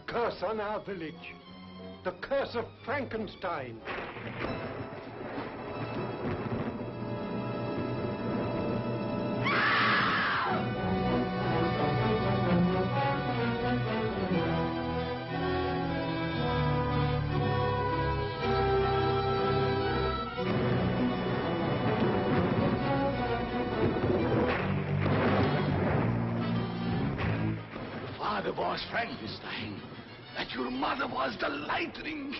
a curse on our village. The curse of Frankenstein. Father was Frankenstein, that your mother was the lightning.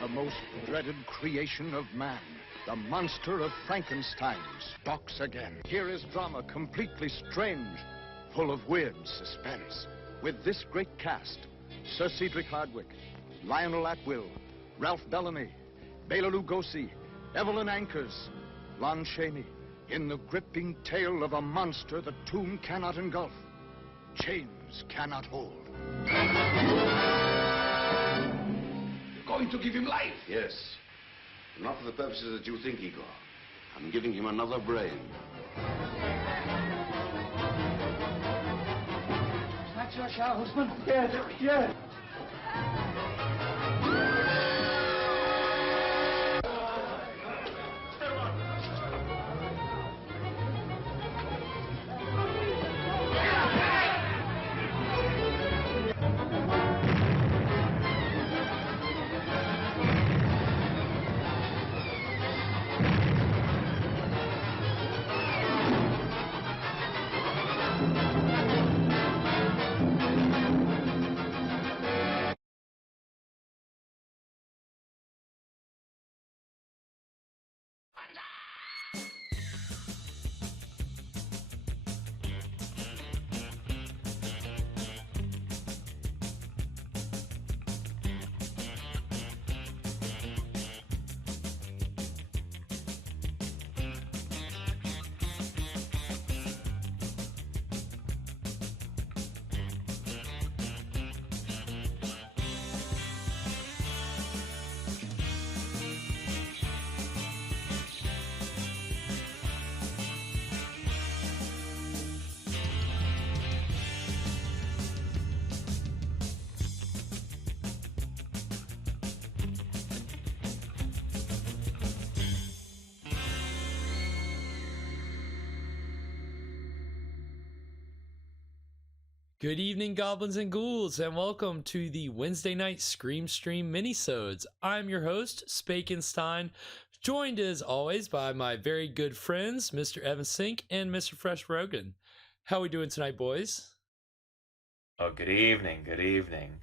The most dreaded creation of man, the monster of Frankenstein, stalks again. Here is drama completely strange, full of weird suspense. With this great cast, Sir Cedric Hardwicke, Lionel Atwill, Ralph Bellamy, Bela Lugosi, Evelyn Ankers, Lon Chaney, in the gripping tale of a monster the tomb cannot engulf, chains cannot hold. You're going to give him life? Yes. Not for the purposes that you think, Igor. I'm giving him another brain. Is that your Charlesman? Yes, yes. Good evening, goblins and ghouls, and welcome to the Wednesday night Scream Stream minisodes. I'm your host, Spakenstein, joined as always by my very good friends, Mr. Evan Sink and Mr. Fresh Rogan. How are we doing tonight, boys? Oh, good evening, good evening.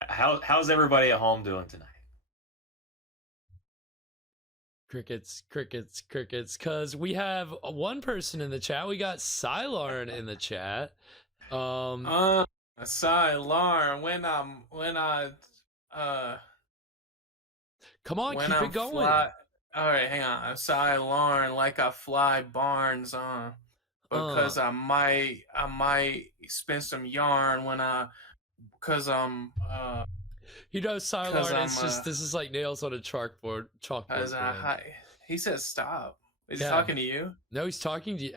How's everybody at home doing tonight? Crickets, crickets, crickets, because we have one person in the chat. We got Sylarn in the chat. Sylarn, come on, keep it going. Alright, hang on. Sylarn, like I fly barns on. Because I might spend some yarn because I'm You know, Sylarn is just, this is like nails on a chalkboard. He says stop. Is he talking to you? No, he's talking to you.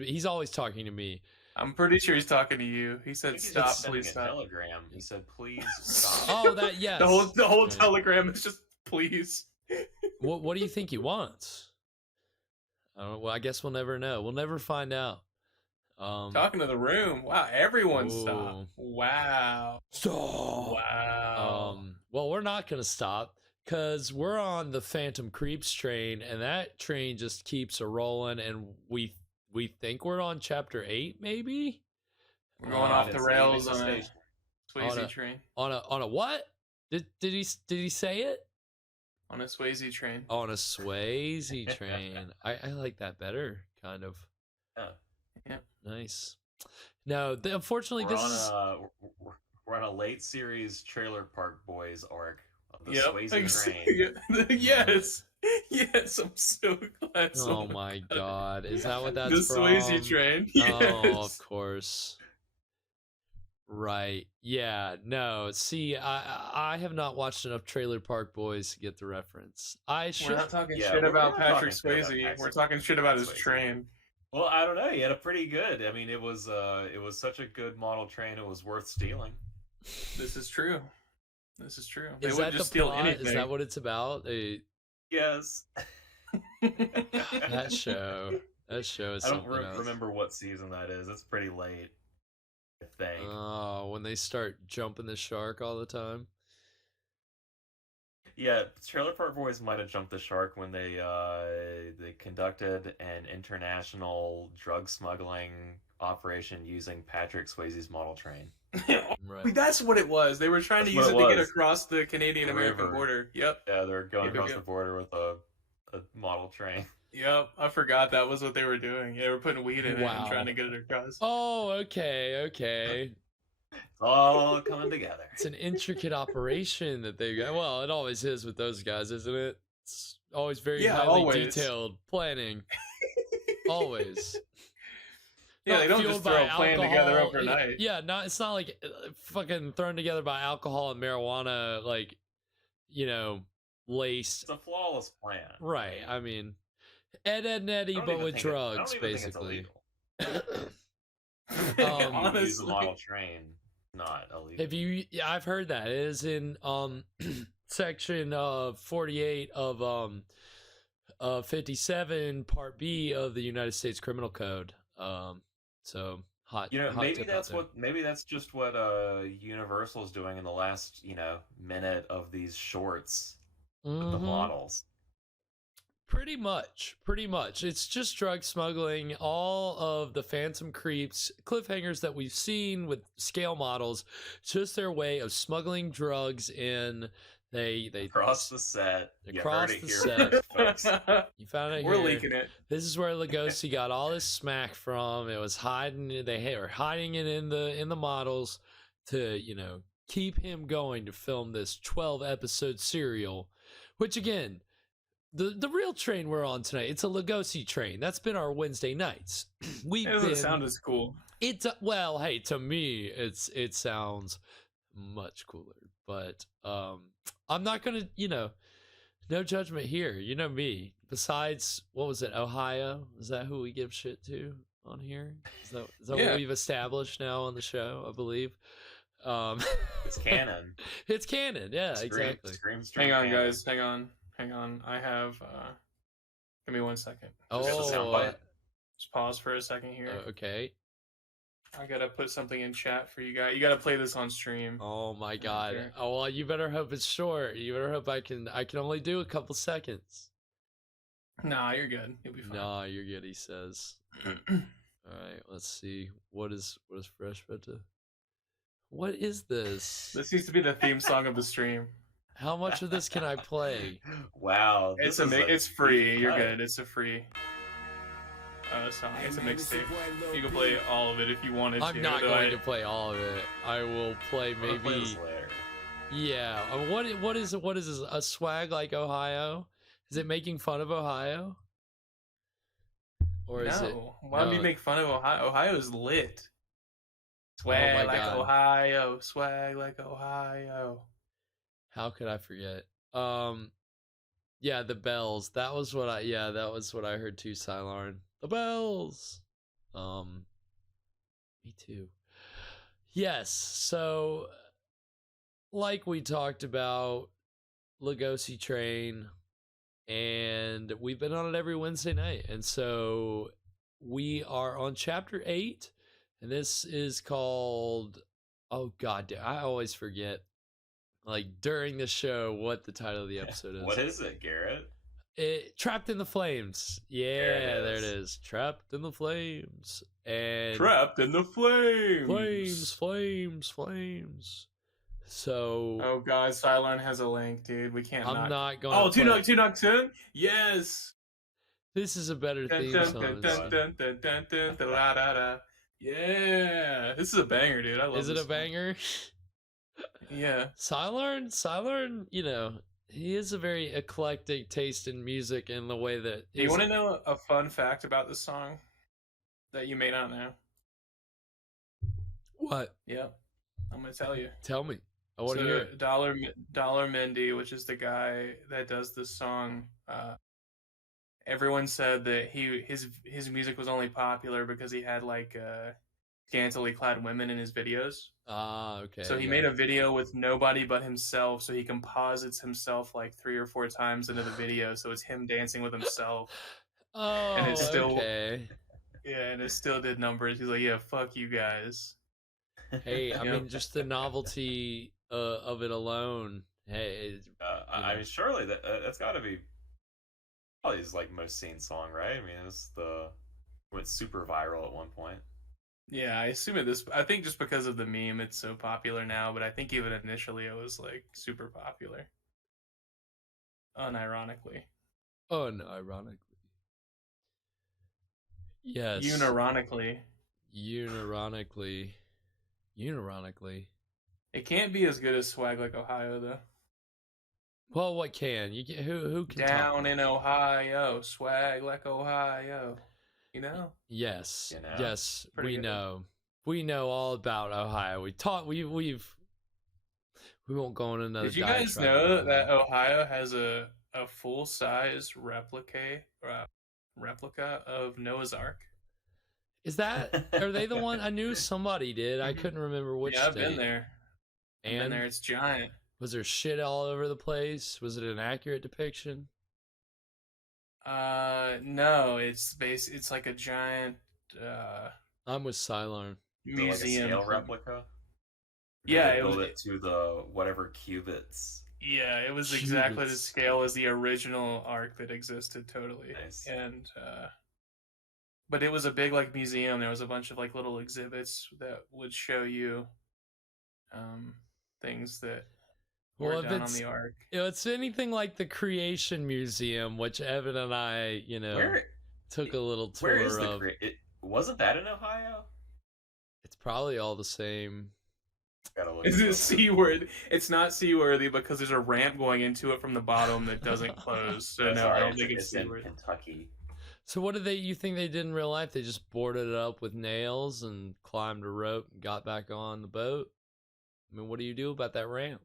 He's always talking to me. I'm pretty sure he's talking to you. He said stop, please stop. Telegram. He said please stop. Oh, that, yes. The whole telegram is just please. What do you think he wants? I don't know. Well, I guess we'll never know. We'll never find out. Talking to the room. Wow, everyone stop. Wow. Stop. Wow. Well, we're not going to stop because we're on the Phantom Creeps train, and that train just keeps a-rolling, and we think we're on chapter 8, maybe? We're going off the rails on a Swayze train. On a what? Did he say it? On a Swayze train. On a Swayze train. I like that better, kind of. Yeah. Nice. No, unfortunately, we're on a late series Trailer Park Boys arc of the Yep. Swayze train. Yes. Yes, I'm so glad. Oh my god. Is that what that's the from? Swayze train. Yes. Oh, of course. Right. Yeah. No. See, I have not watched enough Trailer Park Boys to get the reference. I should. We're not talking shit about Patrick Swayze. We're talking shit about his train. Well, I don't know. He had a pretty good. I mean, it was such a good model train. It was worth stealing. This is true. This is true. They Is wouldn't that just the steal plot? anything. Is that what it's about? Yes. That show. That show is I don't something else. remember what season that is. It's pretty late, I think. Oh, when they start jumping the shark all the time. Yeah, Trailer Park Boys might have jumped the shark when they conducted an international drug smuggling operation using Patrick Swayze's model train. Right. That's what it was. They were trying to use That's it what to it get was. across the Canadian-American River. border. Yep. Yeah, they're going Yep, across yep. the border with a model train. Yep. I forgot that was what they were doing. Yeah, they were putting weed in it Wow. and trying to get it across. Oh, okay. It's all coming together. It's an intricate operation that they got. Well, it always is with those guys, isn't it? It's always very Yeah, highly always. detailed planning. Always. Yeah, Not they don't fueled just by throw a plan together alcohol. overnight. Yeah, it's not like fucking thrown together by alcohol and marijuana, like, laced. It's a flawless plan. Right. I mean, Ed, Ed, and Eddie, I don't but even with think it- I drugs, don't even think it's basically. illegal. Use the Honestly. model train, not illegal. Have you? Yeah, I've heard that. It is in section 48 of 57 Part B of the United States Criminal Code. So hot. You know, hot maybe tip out that's there. what. Maybe that's just what Universal's doing in the last, minute of these shorts with the Mhm. models. Pretty much. It's just drug smuggling. All of the Phantom Creeps cliffhangers that we've seen with scale models, it's just their way of smuggling drugs in. They Across the set. You Across heard it the here, set. folks. You found it We're here. leaking it. This is where Lugosi got all this smack from. It was hiding. They were hiding it in the models to keep him going to film this 12-episode serial. Which again, the real train we're on tonight. It's a Lugosi train. That's been our Wednesday nights. We've It doesn't been. sound as cool. Well, hey, to me, it sounds much cooler. But I'm not gonna, no judgment here. You know me. Besides, what was it, Ohio? Is that who we give shit to on here? Is that Yeah. what we've established now on the show? I believe. It's canon. It's canon. Yeah, exactly. Scream Hang on, canon. guys. Hang on. I have. Give me 1 second. Got the sound Oh, bite? Just pause for a second here. okay. I gotta put something in chat for you guys. You gotta play this on stream. Oh my God. Okay. Oh well, you better hope it's short. You better hope I can only do a couple seconds. Nah, you're good. You'll be fine. Nah, you're good. He says. All right, let's see. What is Fresh Beta? What is this? This needs to be the theme song of the stream. How much of this can I play? Wow. It's this is it's free. deep You're cut. good. It's a free song. It's a mixtape. You can play all of it if you wanted to. I'm not though going to play all of it. I will play I'm gonna play maybe. this later. Yeah. What is this? A swag like Ohio? Is it making fun of Ohio? Or is it? No. Why would you no. make fun of Ohio? Ohio's lit. Swag my like God. Ohio. Swag like Ohio. How could I forget? Yeah, the bells. That was what I heard too, Cylorn. The bells. Me too. Yes, so like we talked about, Lugosi train, and we've been on it every Wednesday night. And so we are on chapter 8, and this is called, oh god, I always forget, like during the show, what the title of the episode is. What is it, Garrett? Trapped in the Flames. Yeah, there it is. Trapped in the Flames. And Trapped in the flames. Flames. So Oh god, Cylon has a link, dude. We can't I'm not going Oh, to play. Two Knock 10? Yes. This is a better Dun, theme dun, song. dun, dun, dun, dun, dun, dun, da, da, da, da. Yeah. This is a banger, dude. I love Is it this a song. banger? Yeah. Cylorn, he is a very eclectic taste in music in the way that Do you want to know a fun fact about this song that you may not know? What? Yep. I'm going to tell you. Tell me. I want to So, hear it. Dollar Mendy, which is the guy that does this song, everyone said that his music was only popular because he had like scantily clad women in his videos. Ah, okay. So he yeah. made a video with nobody but himself, so he composites himself like 3 or 4 times into the video, so it's him dancing with himself. Oh, And it's still okay. Yeah, and it still did numbers. He's like, yeah, fuck you guys. Hey, I Yep. mean, just the novelty of it alone. Hey, I mean, surely that's got to be probably his like most seen song, right? I mean, went super viral at one point. Yeah, I assume I think just because of the meme, it's so popular now, but I think even initially it was like super popular. Unironically. unironically. Yes. Unironically. Unironically. It can't be as good as Swag Like Ohio, though. Well, what can you get? Who can Down top in Ohio, Swag Like Ohio. You know? Yes, You know? yes, Pretty we good. know. We know all about Ohio. We won't go on another. Did you guys diatribe know about that Ohio has a full size replica of Noah's Ark? Is that? Are they the one? I knew somebody did. I couldn't remember which. Yeah, I've state. been there. I've been And there. It's giant. was there shit all over the place? Was it an accurate depiction? No, it's like a giant I'm with Cylon. Like a museum. scale replica. Yeah, They it was. build it to the whatever cubits. Yeah, it was exactly the Cubits. scale as the original arc that existed, totally. Nice. And but it was a big like museum. There was a bunch of like little exhibits that would show you things that were Well, if done on it's the arc. if it's anything like the Creation Museum, which Evan and I, took a little tour Where is the of. wasn't that in Ohio? It's probably all the same. Gotta look Is it it up. seaworthy? It's not seaworthy because there's a ramp going into it from the bottom that doesn't close. So That's no, all I right. don't think it's in seaworthy. Kentucky. So what did you think they did in real life? They just boarded it up with nails and climbed a rope and got back on the boat? I mean, what do you do about that ramp?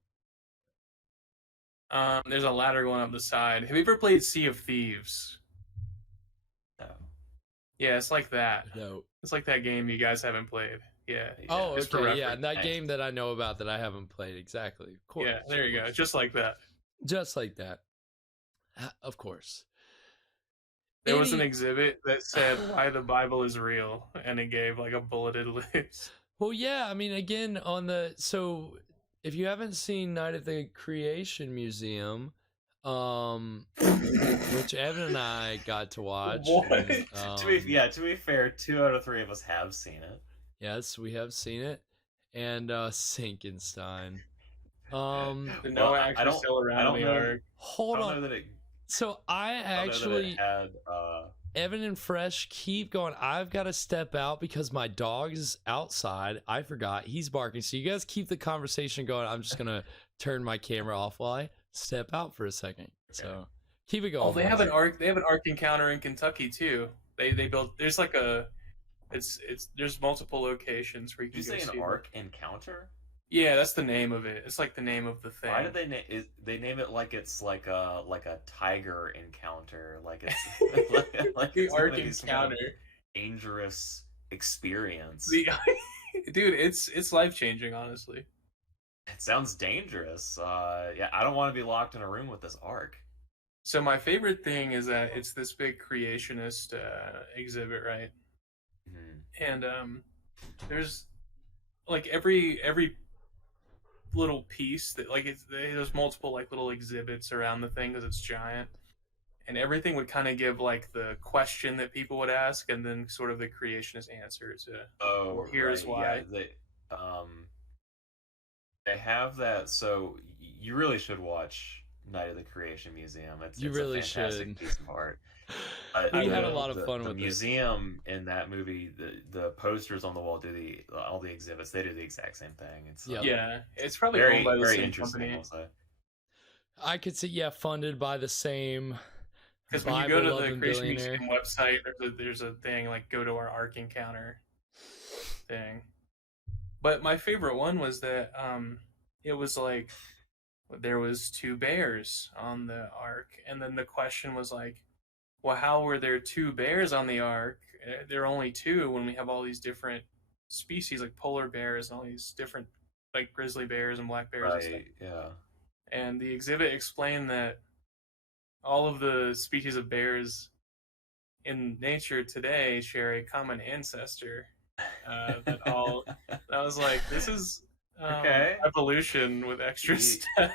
There's a ladder going up the side. Have you ever played Sea of Thieves? No. Yeah, it's like that. No. It's like that game you guys haven't played. Yeah. Oh, just for okay, yeah, reference. that game that I know about that I haven't played, exactly. Of course. Yeah, there you go. Just like that. Just like that. Of course. There was an exhibit that said why the Bible is real, and it gave like a bulleted list. Well, yeah, I mean, again, so if you haven't seen Night at the Creation Museum, which Evan and I got to watch. What? and, To be fair, 2 out of 3 of us have seen it. Yes, we have seen it. And Spakenstein. The Noah actually still around the ark. Hold I don't on. know that it, So I I don't know that actually it had. Evan and Fresh keep going. I've got to step out because my dog is outside. I forgot. He's barking. So you guys keep the conversation going. I'm just going to turn my camera off while I step out for a second. So keep it going. Oh, they have an ark. They have an ark encounter in Kentucky too. They built. There's like a. There's multiple locations where you can Did you go say see an them. arc encounter? Yeah, that's the name of it. It's like the name of the thing. Why did they name it like it's like a tiger encounter? Like it's like the it's ark one of these kind of encounter? dangerous experience. Dude, it's life changing, honestly. It sounds dangerous. Yeah, I don't want to be locked in a room with this ark. So my favorite thing is that it's this big creationist exhibit, right? Mhm. And there's like every little piece that like there's multiple like little exhibits around the thing because it's giant, and everything would kind of give like the question that people would ask and then sort of the creationist answer to Oh, here's right, why. yeah, they have that. So you really should watch Night of the Creation Museum. It's really a fantastic should. piece of art. We had a lot of fun the with this. museum in that movie. The posters on the wall do all the exhibits. They do the exact same thing. It's Yep. Yeah, it's probably very owned by the very same interesting. company. I'll say. I could see, funded by the same. Because when you go to the Bible-loving Creation billionaire. Museum website, there's a thing like go to our Ark Encounter thing. But my favorite one was that it was like there was 2 bears on the Ark, and then the question was like, well, how were there 2 bears on the Ark? There are only 2 when we have all these different species like polar bears and all these different like grizzly bears and black bears and stuff. Right, yeah. And the exhibit explained that all of the species of bears in nature today share a common ancestor. That I was like, this is Okay. evolution with extra stuff.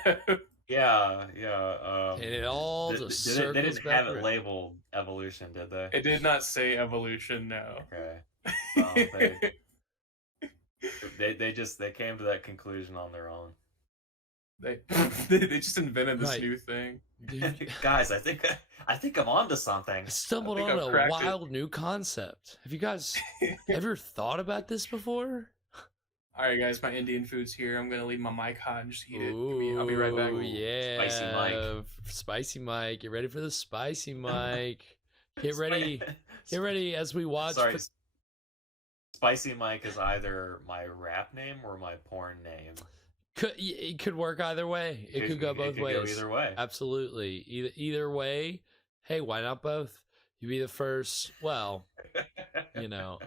Yeah. And it all just They circles didn't back have it around. labeled evolution, did they? It did not say evolution, no. Okay. Well, they came to that conclusion on their own. They just invented this Right. new thing. Dude, Guys, I think I'm onto something. I stumbled I think on I've a cracked wild new concept. Have you guys ever thought about this before? All right, guys, my Indian food's here. I'm gonna leave my mic hot and just eat it. I'll be right back. Ooh, yeah. Spicy Mike. Spicy Mike. Get ready for the spicy Mike. Get ready. Get ready as we watch. Sorry. Spicy Mike is either my rap name or my porn name. It could work either way. It could go both ways. Go either way. Absolutely. Either way. Hey, why not both? You be the first. Well, you know.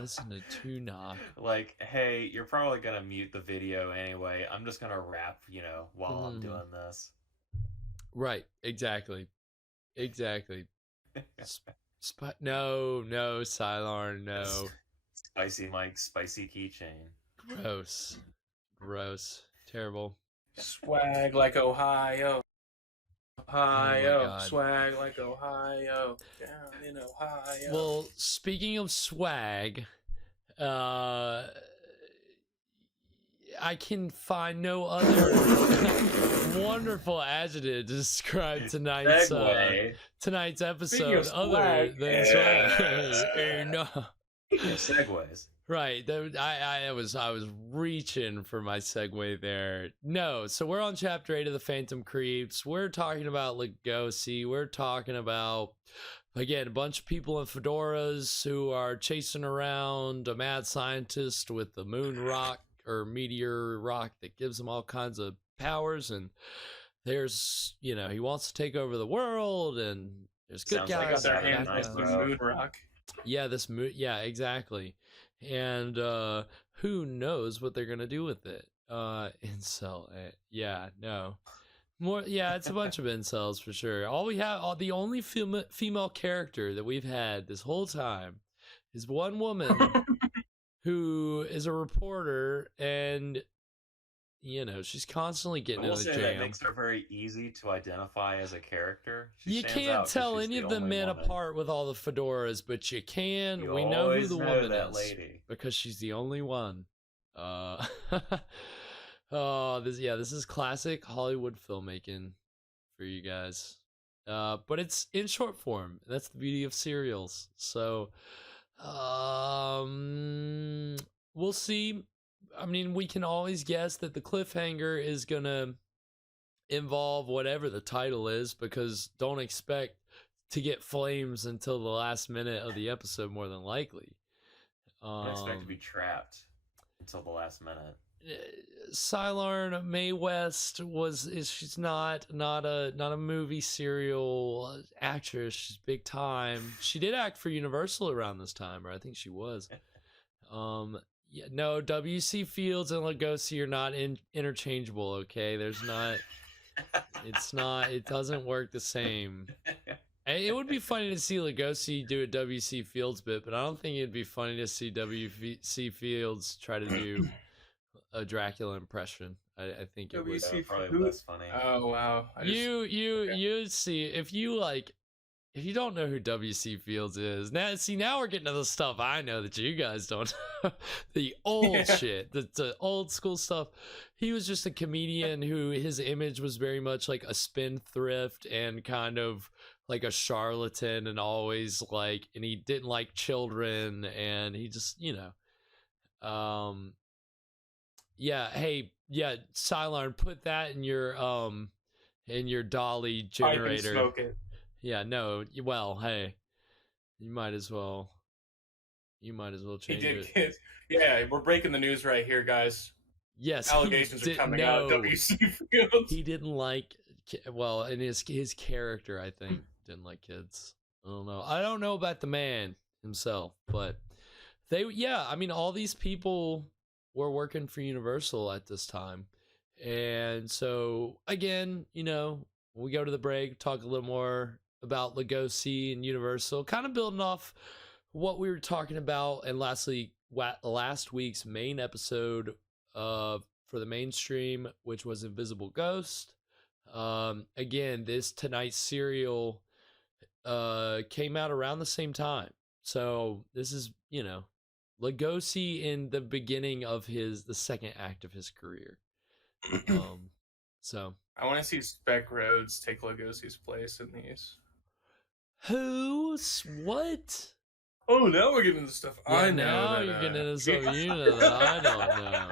Listen to Tunok. Like, hey, you're probably gonna mute the video anyway. I'm just gonna rap, while I'm doing this. Right. Exactly. No, Sylarn, no. Spicy Mike, spicy keychain. Gross. Terrible. Swag like Ohio. Ohio. God. Swag like Ohio. Down in Ohio. Well, speaking of swag, I can find no other wonderful adjective to describe tonight's episode other than swag. No. Segways. Right. I was reaching for my segue there. No, so we're on chapter 8 of the Phantom Creeps. We're talking about Lugosi. We're talking about, again, a bunch of people in fedoras who are chasing around a mad scientist with the moon rock or meteor rock that gives them all kinds of powers, and there's, he wants to take over the world, and there's good Sounds like guys. got their Saturday hands Night on the Live. moon rock. Yeah, exactly. And who knows what they're gonna do with it? Incel. Yeah, no. More. Yeah, it's a bunch of incels for sure. The only female character that we've had this whole time is one woman who is a reporter, and she's constantly getting I will in the say jam. that makes her very easy to identify as a character. She You stands can't out 'cause tell she's any the of the only men woman. apart with all the fedoras, but you can. You We know who always the know woman that is lady. because she's the only one. This is classic Hollywood filmmaking for you guys. But it's in short form. That's the beauty of serials. So, we'll see. I mean, we can always guess that the cliffhanger is gonna involve whatever the title is, because don't expect to get flames until the last minute of the episode, more than likely. I expect to be trapped until the last minute. Sylarn Mae West she's not a movie serial actress. She's big time. She did act for Universal around this time, or I think she was. Yeah, no, W.C. Fields and Lugosi are not interchangeable. Okay, it doesn't work the same. It would be funny to see Lugosi do a W.C. Fields bit, but I don't think it'd be funny to see W.C. Fields try to do a Dracula impression. I think it would. Probably less funny. Oh wow! You see, if you don't know who W.C. Fields is, now we're getting to the stuff I know that you guys don't. The old shit, the old school stuff. He was just a comedian who his image was very much like a spendthrift and kind of like a charlatan, and always and he didn't like children, and he just, Sylarn, put that in your dolly generator. I can smoke it. Yeah, no. Well, hey, you might as well change it. Yeah, we're breaking the news right here, guys. Yes, Allegations are coming out of W.C. Fields. He didn't like. Well, and his character, I think, didn't like kids. I don't know about the man himself, but I mean, all these people were working for Universal at this time. And so, again, you know, we go to the break, talk a little more about Lugosi and Universal, kind of building off what we were talking about in last week's main episode for the mainstream, which was Invisible Ghost. Again, this tonight's serial came out around the same time. So this is, you know, Lugosi in the beginning of the second act of his career. So I want to see Spec Rhodes take Lugosi's place in these. Who's what? Oh, now we're getting into stuff Yeah, I know. now that, you're getting into stuff you know that I don't know.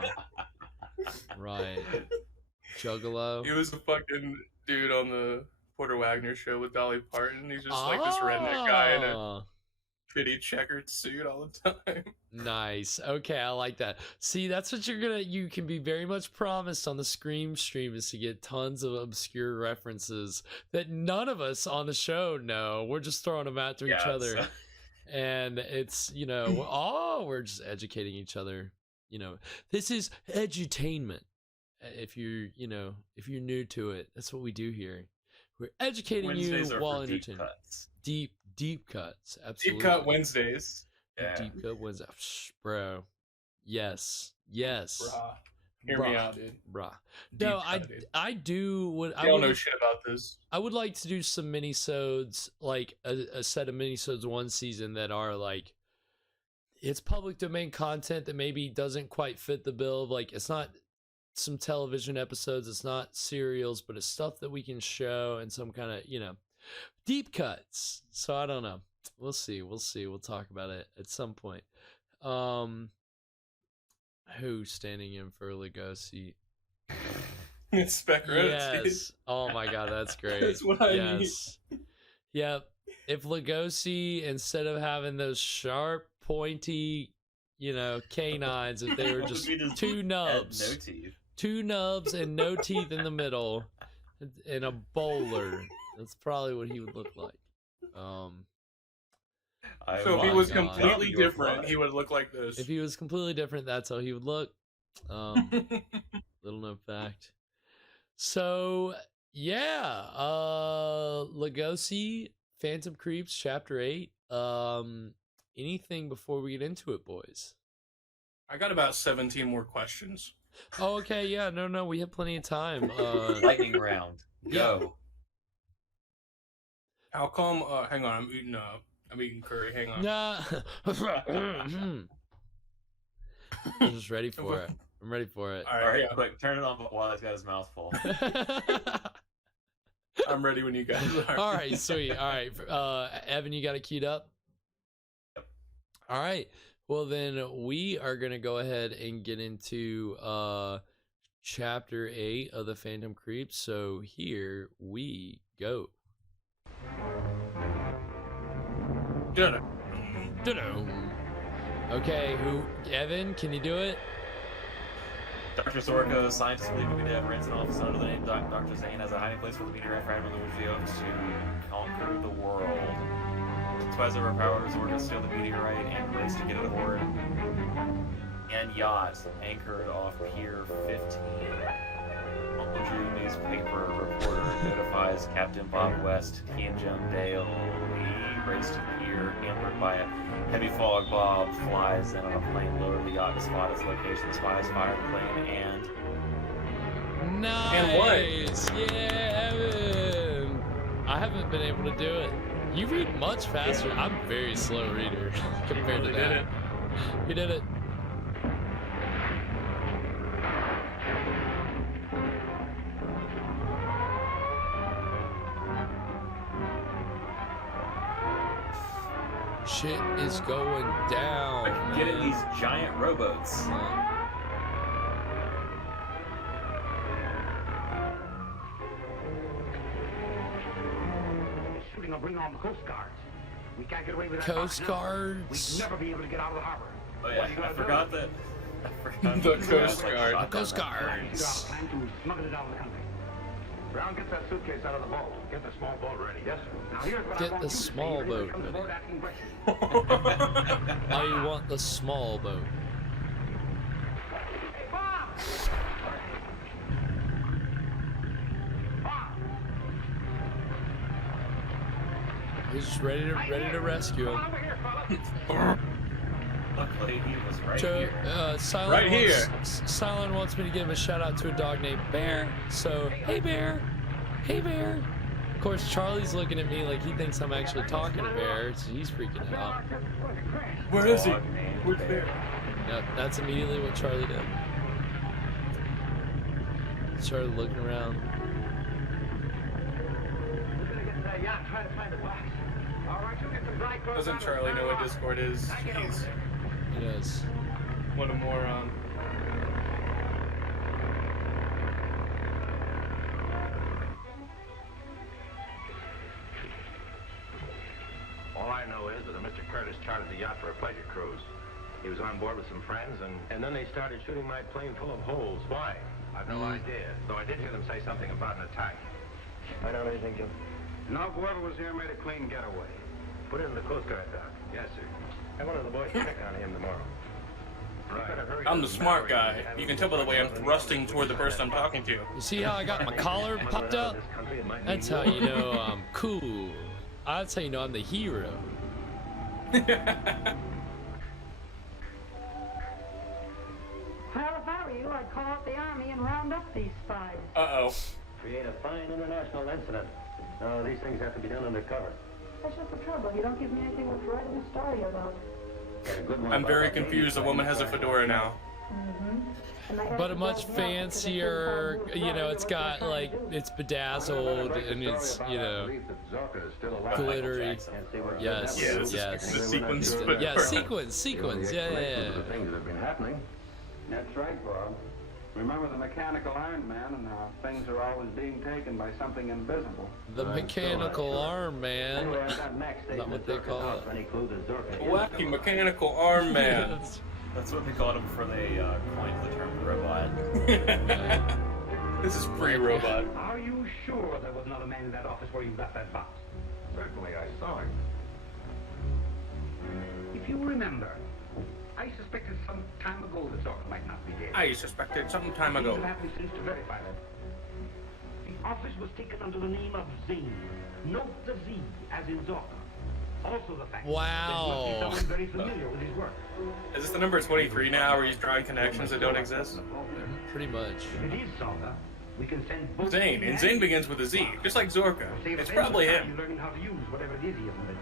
Right. Juggalo. He was a fucking dude on the Porter Wagner show with Dolly Parton. He's just like this redneck guy in a shitty checkered suit all the time. Nice. Okay, I like that. See, that's what you can be very much promised on the Scream stream, is to get tons of obscure references that none of us on the show know. We're just throwing them out to each other. And it's, you know, we're just educating each other. You know, this is edutainment. If you're new to it, that's what we do here. We're educating Wednesdays you are while for deep entertaining. cuts. Deep cuts. Absolutely. Deep Cut Wednesdays. Yeah. Deep cut Wednesdays. Bro. Yes. Bruh. Hear me out, dude. Bruh. Deep No, cut, dude. I do what I don't know shit about this. I would like to do some mini-sodes, like a set of mini-sodes one season that are like, it's public domain content that maybe doesn't quite fit the bill of, like, it's not some television episodes, it's not serials, but it's stuff that we can show and some kind of, you know, deep cuts. So I don't know. We'll see. We'll talk about it at some point. Who's standing in for Lugosi? It's Spec Rhodes. Yes. Oh my god, that's great. That's what I need. Yep. If Lugosi, instead of having those sharp, pointy, you know, canines, if they were just two nubs. No teeth. Two nubs and no teeth in the middle, and a bowler. That's probably what he would look like. So if he was God. completely different, he would look like this. If he was completely different, that's how he would look. Little known fact. So yeah, Lugosi, Phantom Creeps, Chapter 8. Anything before we get into it, boys? I got about 17 more questions. Oh, okay, yeah, no, we have plenty of time. Lightning round. Go. How come? Hang on, I'm eating curry. Hang on. Nah. I'm just ready for it. I'm ready for it. All All right, yeah. quick, turn it on while he's got his mouth full. I'm ready when you guys are. All right, sweet. All right, Evan, you got it queued up? Yep. All right. Well, then we are going to go ahead and get into Chapter 8 of the Phantom Creeps. So here we go. Okay, Evan, can you do it? Dr. Zorko, scientists believe to be dead, runs an office under the name Dr. Zane has a hiding place for the meteorite fragment which he hopes to conquer the world. Despite their power, Zorko steal the meteorite and race to get it aboard and yacht anchored off Pier 15. Uncle Drew newspaper reporter notifies Captain Bob West, he and Jim Dale race to the pier, hampered by a heavy fog. Bob flies in on a plane lower the yacht to spot its location. The spies fire the plane and... Nice! And what? Yeah, Evan! I haven't been able to do it. You read much faster. I'm a very slow reader compared to that. You did it. Shit is going down. I can get in these giant rowboats. Shooting will bring on the Coast Guards. We can't get away with that. Coast Guards. We'd never be able to get out of the harbor. Oh yeah, I forgot that. The Coast Guard. Coast Figure out Guards. a plan to smuggle it out of the country. Brown, get that suitcase out of the boat. Get the small boat ready. Yes, sir. Now here's what Get I want the you to say. small When boat comes ready. aboard asking questions. Now you want the small boat. Hey, Bob! Bob! He's just ready to rescue Come him. over here, fella. Luckily, he was right Joe, here. Silent Right here. Silent wants me to give a shout out to a dog named Bear. So, hey Bear, hey Bear. Of course, Charlie's looking at me like he thinks I'm actually talking to Bear, so he's freaking out. Where is he? Dog named Where's Bear. Bear? Yep, that's immediately what Charlie did. Started looking around. We're gonna get to that yacht and try to find the box. All right, you get the dry clothes Doesn't out of Charlie the know what car. Discord is? Now get over He's there. Yes. what a moron. All I know is that Mr. Curtis chartered the yacht for a pleasure cruise. He was on board with some friends, and then they started shooting my plane full of holes. Why? I've no idea, though I did hear them say something about an attack. Find out anything, Jim? No, whoever was here made a clean getaway. Put it in the Coast Guard dock. Yes, sir. Have one of the boys check on him tomorrow. I'm the smart guy. You can tell by the way I'm thrusting toward the person I'm talking to. You see how I got my collar popped out? That's how you know I'm cool. That's how you know I'm the hero. Well, if I were you, I'd call up the army and round up these spies. Uh-oh. Create a fine international incident. No, these things have to be done undercover. That's just the trouble. You don't give me anything worth writing a story about. Got a good one I'm about very that confused. The lady woman has a fedora now. But a much fancier, you know, it's got like, it's bedazzled and it's, you know, glittery. Yes, Yes, yes. the sequins It's- fedora. yeah, sequins, yeah, yeah, The things that have been happening. That's right, Bob. Remember the mechanical Iron Man and how things are always being taken by something invisible. The mechanical arm, man. Anyway, I've got Max Is that what they call it? Any clue that Zorka is Wacky mechanical arm man. That's what they called him before they coined the term robot. This is pre-robot. Are you sure there was another man in that office where you got that box? Certainly, I saw him. If you remember, I suspected some time ago that Zorka might not be dead. I suspected some time ago. Things have happened since to verify that. The office was taken under the name of Zane. Note the Z as in Zorka. Also the fact Wow. that must be someone very familiar with his work. Is this the number 23 now where he's drawing connections that don't exist? Pretty much. If it is Zorka, we can send both Zane, and Zane begins with a Z, just like Zorka. It's probably him. Learning how to use whatever it is he has invented.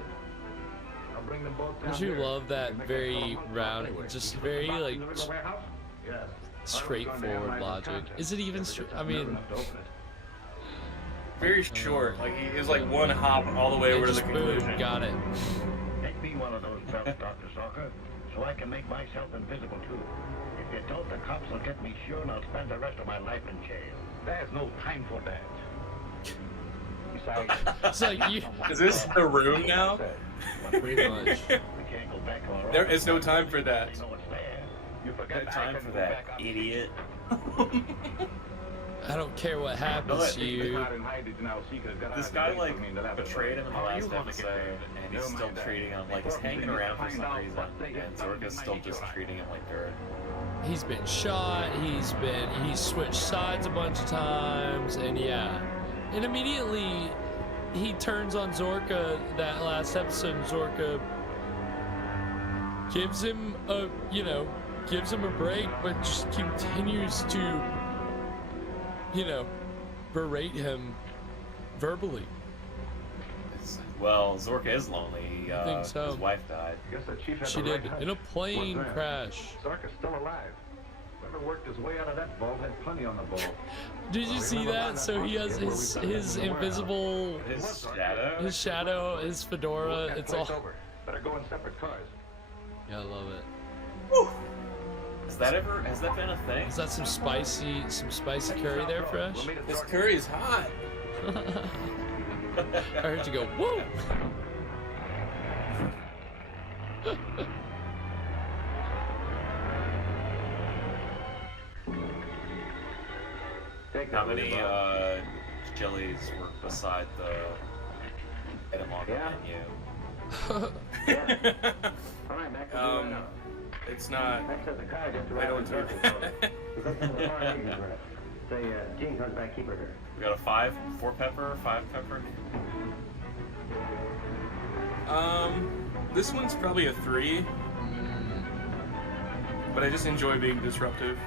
I'll bring them both down Don't you here. love that very round, just very like You remember the warehouse? Yes. straightforward logic? Is it even straight? I mean, Very short, like he is like one hop all the way over to the just conclusion. boom, got it. Make me one of those belts, Dr. Zorka, so I can make myself invisible too. If you don't, the cops will get me sure and I'll spend the rest of my life in jail. There's no time for that. Besides, It's like you. Is this the room now? Pretty much. we can't go back on our There own. is no time for that. I know it's there. You No forget time for that, idiot. I don't care what happens to you. This guy like betrayed him in the last episode, and he's still treating him like he's hanging around for some reason, and Zorka's still just treating him like dirt. He's been shot. He's switched sides a bunch of times, and yeah, and immediately he turns on Zorka. That last episode, and Zorka gives him a, gives him a break, but just continues to, berate him verbally. Well, Zorka is lonely. I think so. His wife died. Guess the chief had She the right did hunch. in a plane What's that? crash. Zorka's still alive. Whoever worked his way out of that vault had plenty on the ball. Did you see that? So he has his invisible, His shadow? his fedora. It's all. Better go in separate cars. Yeah, I love it. Has that been a thing? Is that some spicy curry there, Fresh? This curry is hot. I heard you go, woo! How many chilies were beside the item on the menu. All right, Mac. We'll do that now. It's not. Mac says the car just I arrived don't in Turkey. Say, Jean comes back, keep her here. We got a 4 pepper, 5 pepper. This one's probably a 3. But I just enjoy being disruptive.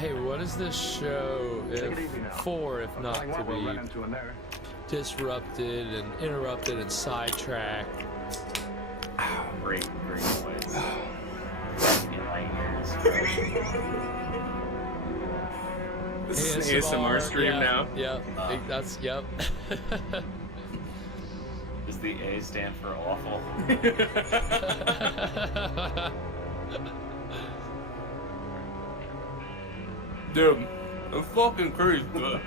Hey, what is this show if not to be disrupted and interrupted and sidetracked? Great voice. In my ears. This is an ASMR stream now. Yep, that's, yep. Does the A stand for awful? Dude, the fucking curry's good.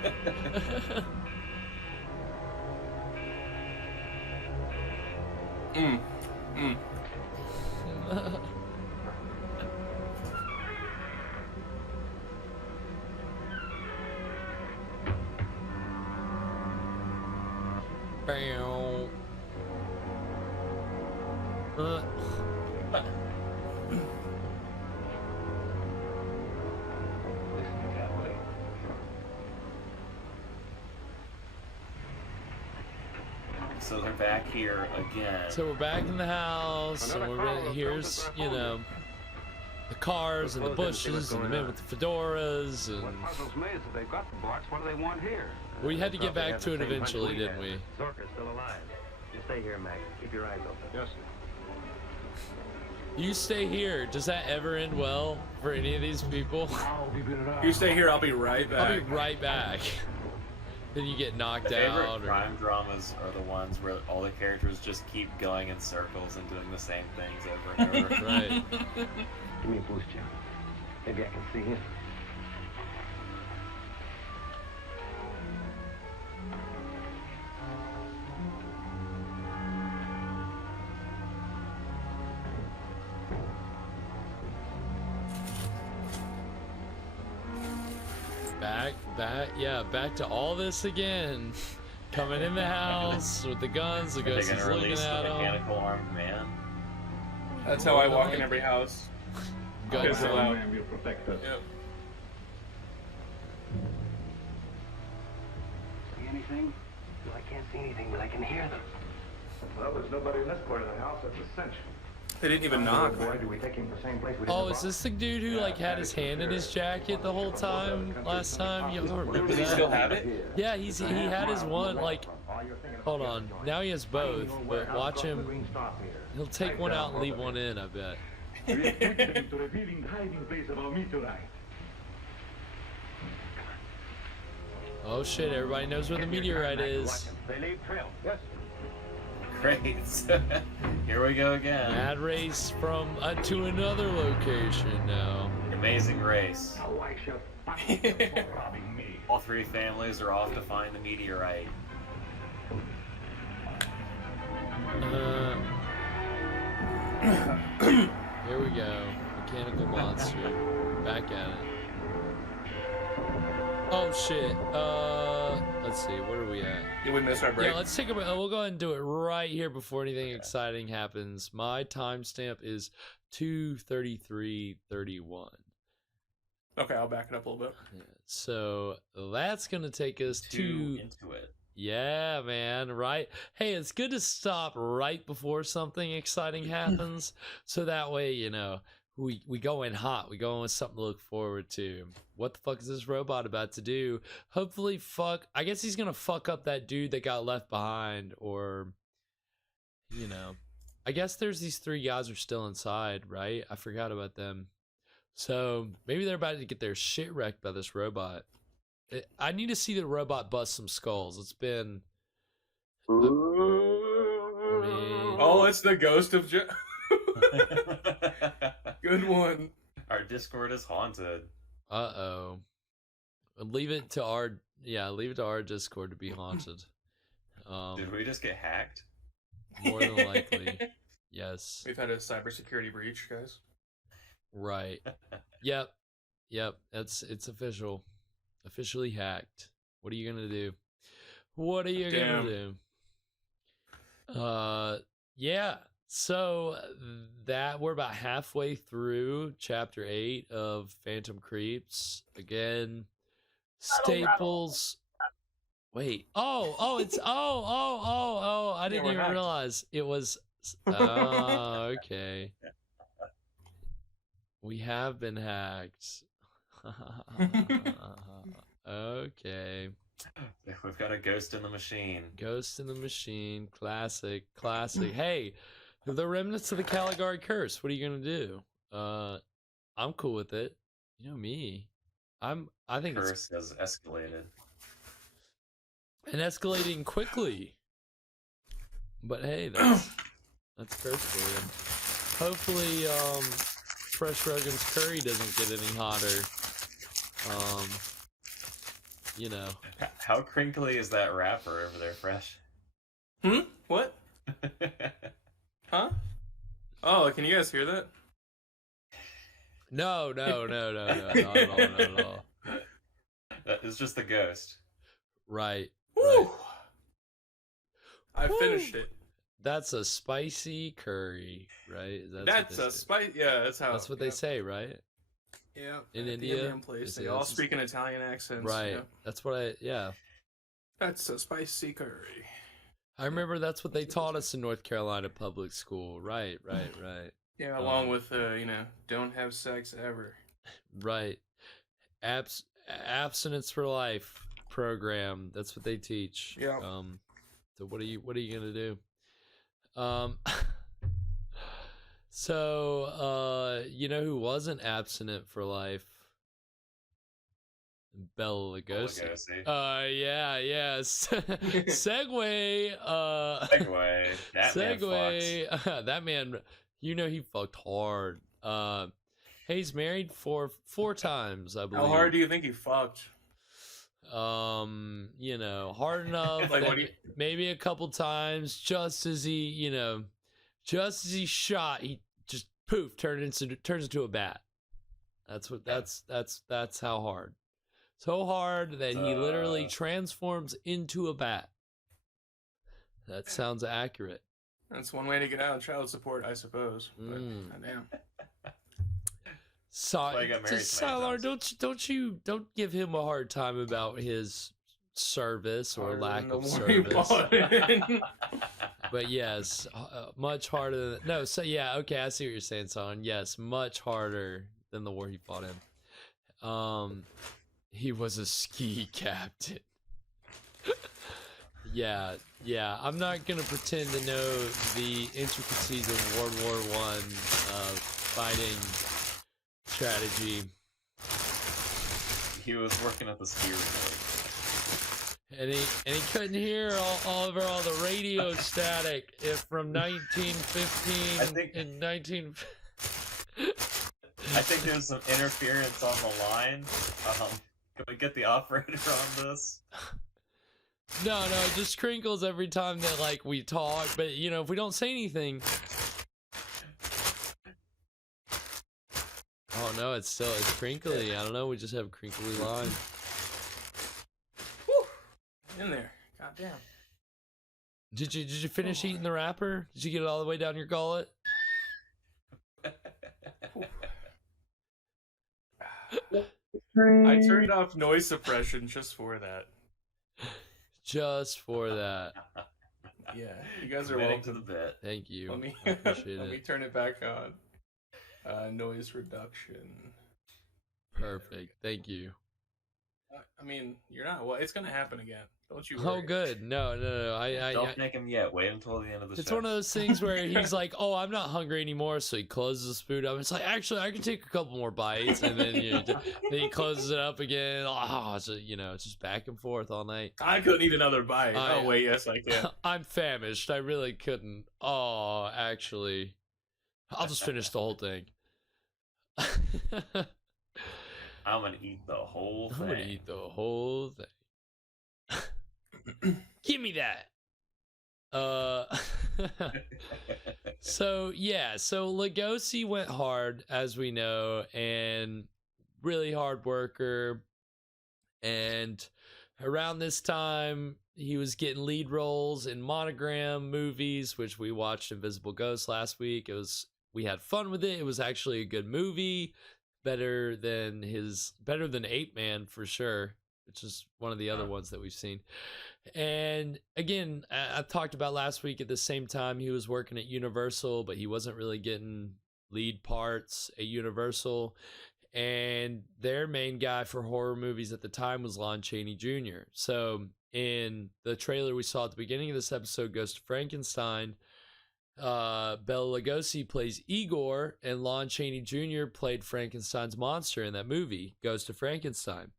Bow. So they're back here again. So we're back in the house, and here's, you know, the cars and the bushes and the men with the fedoras, and What puzzles me is that they've got the box. What do they want here? we had to get back to it eventually, didn't we? Zorka's still alive. You stay here, Mac. Keep your eyes open. Yes, sir. You stay here. Does that ever end well for any of these people? You stay here, I'll be right back. I'll be right back. Then you get knocked My favorite out. crime dramas are the ones where all the characters just keep going in circles and doing the same things over and over. Right. Give me a boost, Jim. Maybe I can see him. Back to all this again. Coming in the house with the guns, the Are they ghost is gonna looking release the at him. mechanical armed man? That's how I walk in every house. Guns Guns out. out. will protect us. Yep. See anything? No, I can't see anything, but I can hear them. Well, there's nobody in this part of the house. That's essential. They didn't even knock. Why do we take him to the same place we did Oh, the is this the dude who like had his hand in his jacket the whole time last time? You don't remember Does he that? still have it? Yeah, he had his one like. Hold on, now he has both. But watch him. He'll take one out and leave one in. I bet. to revealing the hiding place of our meteorite. Oh shit! Everybody knows where the meteorite is. They leave trail. Yes. Great. Here we go again. Mad race from to another location now. Amazing race. Now I shall find them for robbing me. All 3 families are off to find the meteorite. Here we go. Mechanical monster. Back at it. Oh shit. Let's see. Where are we at? Did we miss our break? Yeah, let's take a break. We'll go ahead and do it right here before anything exciting happens. My timestamp is 2:33:31. Okay, I'll back it up a little bit. Yeah, so that's gonna take us to into it. Yeah, man, right? Hey, it's good to stop right before something exciting happens, so that way, you know, we go in hot. We go in with something to look forward to. What the fuck is this robot about to do? Hopefully, I guess he's gonna fuck up that dude that got left behind, or, you know, I guess there's these 3 guys are still inside, right? I forgot about them. So maybe they're about to get their shit wrecked by this robot. I need to see the robot bust some skulls. It's been. Oh, it's the ghost of Joe. Good one. Our Discord is haunted. Uh-oh. Leave it to our Discord to be haunted. Did we just get hacked? More than likely. Yes. We've had a cybersecurity breach, guys. Right. Yep. It's official. Officially hacked. What are you gonna do? What are you gonna do? Yeah. So that we're about halfway through chapter 8 of Phantom Creeps. Again, staples. Wait. It's I didn't even realize it was. Oh, okay. We have been hacked. Okay. We've got a ghost in the machine. Ghost in the machine. Classic. Hey, the remnants of the Caligari curse. What are you gonna do? I'm cool with it. You know me. I think curse has escalated. And escalating quickly. But hey, that's curse for you. Hopefully, Fresh Rogan's curry doesn't get any hotter. You know. How crinkly is that wrapper over there, Fresh? What? Huh? Oh, can you guys hear that? No, not at all. It's just the ghost. Right. Woo! I finished it. That's a spicy curry, right? That's a spicy. Yeah, that's what they say, right? Yeah. In India, place, they all speak in Italian accents. Right. Yeah. That's what That's a spicy curry. I remember that's what they taught us in North Carolina public school. Right. Yeah, along with don't have sex ever. Right. Abstinence for life program. That's what they teach. Yeah. So what are you gonna do? So you know who wasn't abstinent for life? Bela Lugosi. Yeah. Segue. Segue. Segue. That man, he fucked hard. He's married for 4 times, I believe. How hard do you think he fucked? Hard enough. Like, maybe a couple times, just as he shot, he just poof turns into a bat. That's how hard. So hard that he literally transforms into a bat. That sounds accurate. That's one way to get out of child support, I suppose. But goddamn. Sylar, don't give him a hard time about his service or lack of service. But yes, much harder than no. So yeah, okay, I see what you're saying, son. Yes, much harder than the war he fought in. He was a ski captain. Yeah. I'm not gonna pretend to know the intricacies of World War I fighting strategy. He was working at the ski resort. And he couldn't hear all the radio static from 1915 and 19. I think there's some interference on the line. Can we get the operator on this? No, it just crinkles every time that we talk. But if we don't say anything. Oh no, it's crinkly. I don't know. We just have a crinkly line. Woo! In there. Goddamn. Did you finish eating the wrapper? Did you get it all the way down your gullet? I turned off noise suppression just for that. Just for that. Yeah, you guys are welcome welcome. To the bit. Thank you. Let me turn it back on. Noise reduction. Perfect. Thank you. I mean, you're not. Well, it's gonna happen again. Don't you worry. Oh, good. No. Don't make him yet. Wait until the end of the show. It's one of those things where he's like, "Oh, I'm not hungry anymore," so he closes his food up. It's like, actually, I can take a couple more bites, and then then he closes it up again. Oh, so, it's just back and forth all night. I couldn't eat another bite. Oh wait, yes, I can. I'm famished. I really couldn't. Oh, actually, I'll just finish the whole thing. I'm gonna eat the whole thing. I'm gonna eat the whole thing. Give me that. So Lugosi went hard, as we know, and really hard worker. And around this time, he was getting lead roles in Monogram movies, which we watched Invisible Ghost last week. We had fun with it. It was actually a good movie, better than Ape Man for sure, which is one of the other ones that we've seen. And again, I talked about last week at the same time he was working at Universal, but he wasn't really getting lead parts at Universal. And their main guy for horror movies at the time was Lon Chaney Jr. So in the trailer we saw at the beginning of this episode, Ghost of Frankenstein, Bela Lugosi plays Igor, and Lon Chaney Jr. played Frankenstein's monster in that movie, Ghost of Frankenstein.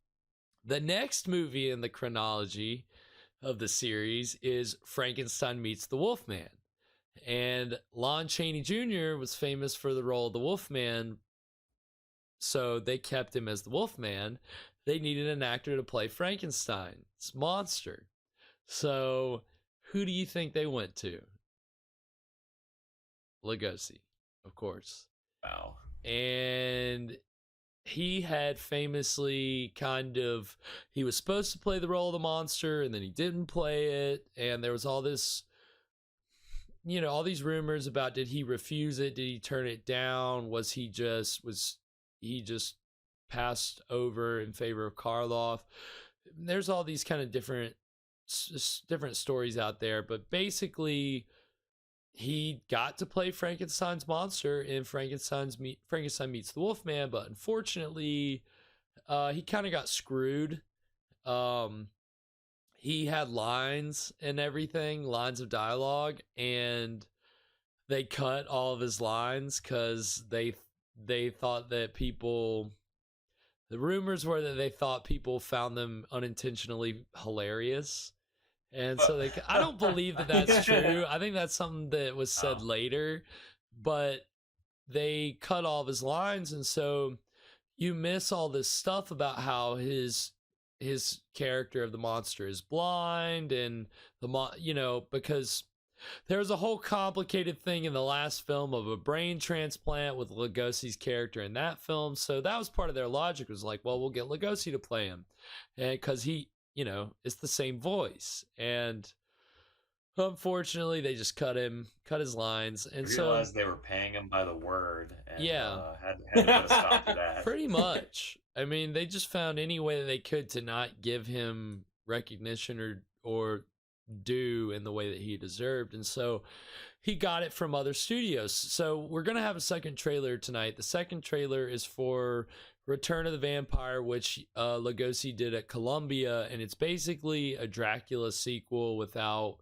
The next movie in the chronology of the series is Frankenstein Meets the Wolfman. And Lon Chaney Jr. was famous for the role of the Wolfman, so they kept him as the Wolfman. They needed an actor to play Frankenstein's monster. So who do you think they went to? Lugosi, of course. Wow. And he had famously he was supposed to play the role of the monster, and then he didn't play it. And there was all this, all these rumors about, did he refuse it? Did he turn it down? Was he just passed over in favor of Karloff? There's all these kind of different stories out there, but basically he got to play Frankenstein's monster in Frankenstein Meets the Wolfman, but unfortunately, he kind of got screwed. He had lines and everything, lines of dialogue, and they cut all of his lines because they thought that the rumors were that they thought people found them unintentionally hilarious. And so I don't believe that that's true. I think that's something that was said later, but they cut all of his lines. And so you miss all this stuff about how his character of the monster is blind, and because there's a whole complicated thing in the last film of a brain transplant with Lugosi's character in that film. So that was part of their logic, was like, well, we'll get Lugosi to play him, and because he, it's the same voice. And unfortunately, they just cut his lines. And I realized they were paying him by the word. And, had to put a stop to that. Pretty much. I mean, they just found any way that they could to not give him recognition or due in the way that he deserved. And so he got it from other studios. So we're going to have a second trailer tonight. The second trailer is for Return of the Vampire, which Lugosi did at Columbia, and it's basically a Dracula sequel without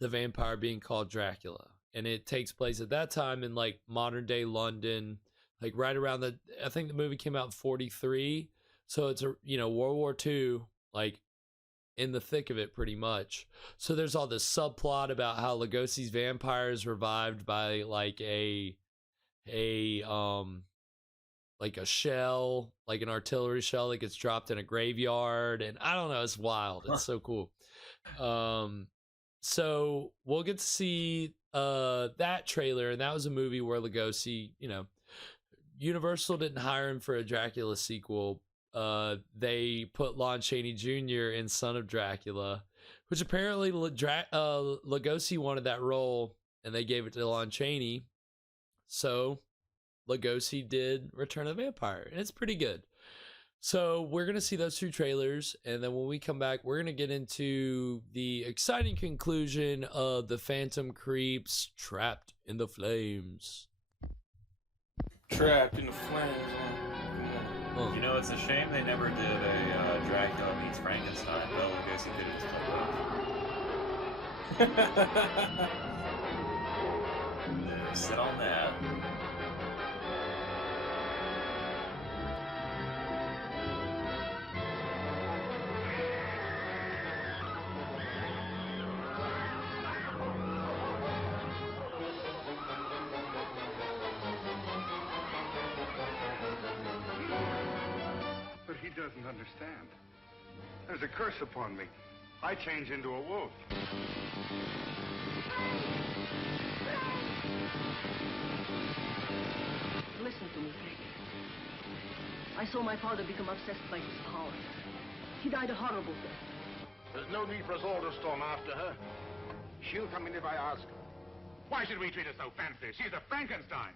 the vampire being called Dracula. And it takes place at that time in like modern day London, like right around I think the movie came out in 1943. So it's World War II, like in the thick of it pretty much. So there's all this subplot about how Lugosi's vampire is revived by like a shell, like an artillery shell that gets dropped in a graveyard. And I don't know, it's wild. It's so cool. So we'll get to see that trailer, and that was a movie where Lugosi, Universal didn't hire him for a Dracula sequel. They put Lon Chaney Jr. in Son of Dracula, which apparently Lugosi wanted that role, and they gave it to Lon Chaney. So Lugosi did Return of the Vampire, and it's pretty good. So we're going to see those two trailers, and then when we come back, we're going to get into the exciting conclusion of the Phantom Creeps Trapped in the Flames. Trapped in the Flames. It's a shame they never did a Dracula meets Frankenstein. Bela Lugosi could have just played both. Sit on that. But he doesn't understand. There's a curse upon me. I change into a wolf. Listen to me, Frank. I saw my father become obsessed by his power. She died a horrible death. There's no need for us all to storm after her. She'll come in if I ask her. Why should we treat her so fancy? She's a Frankenstein.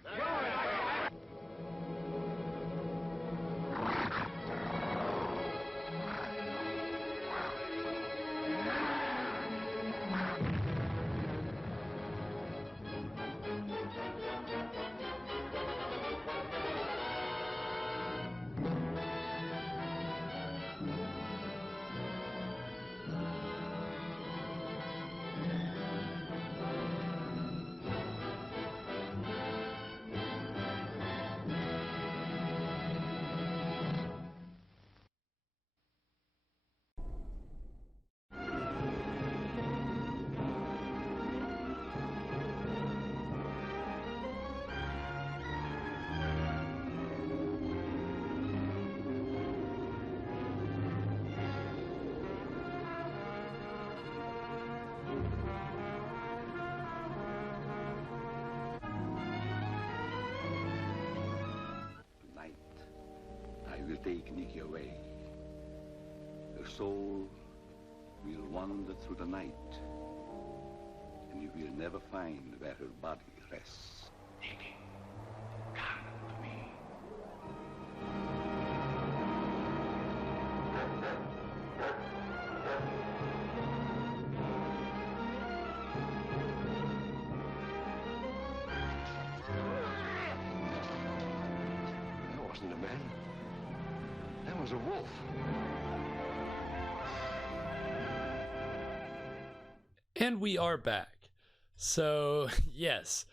Tonight, I will take Nikki away. Her soul will wander through the night, and you will never find where her body rests. Nikki, come to me. That wasn't a man. That was a wolf. And we are back. So, yes.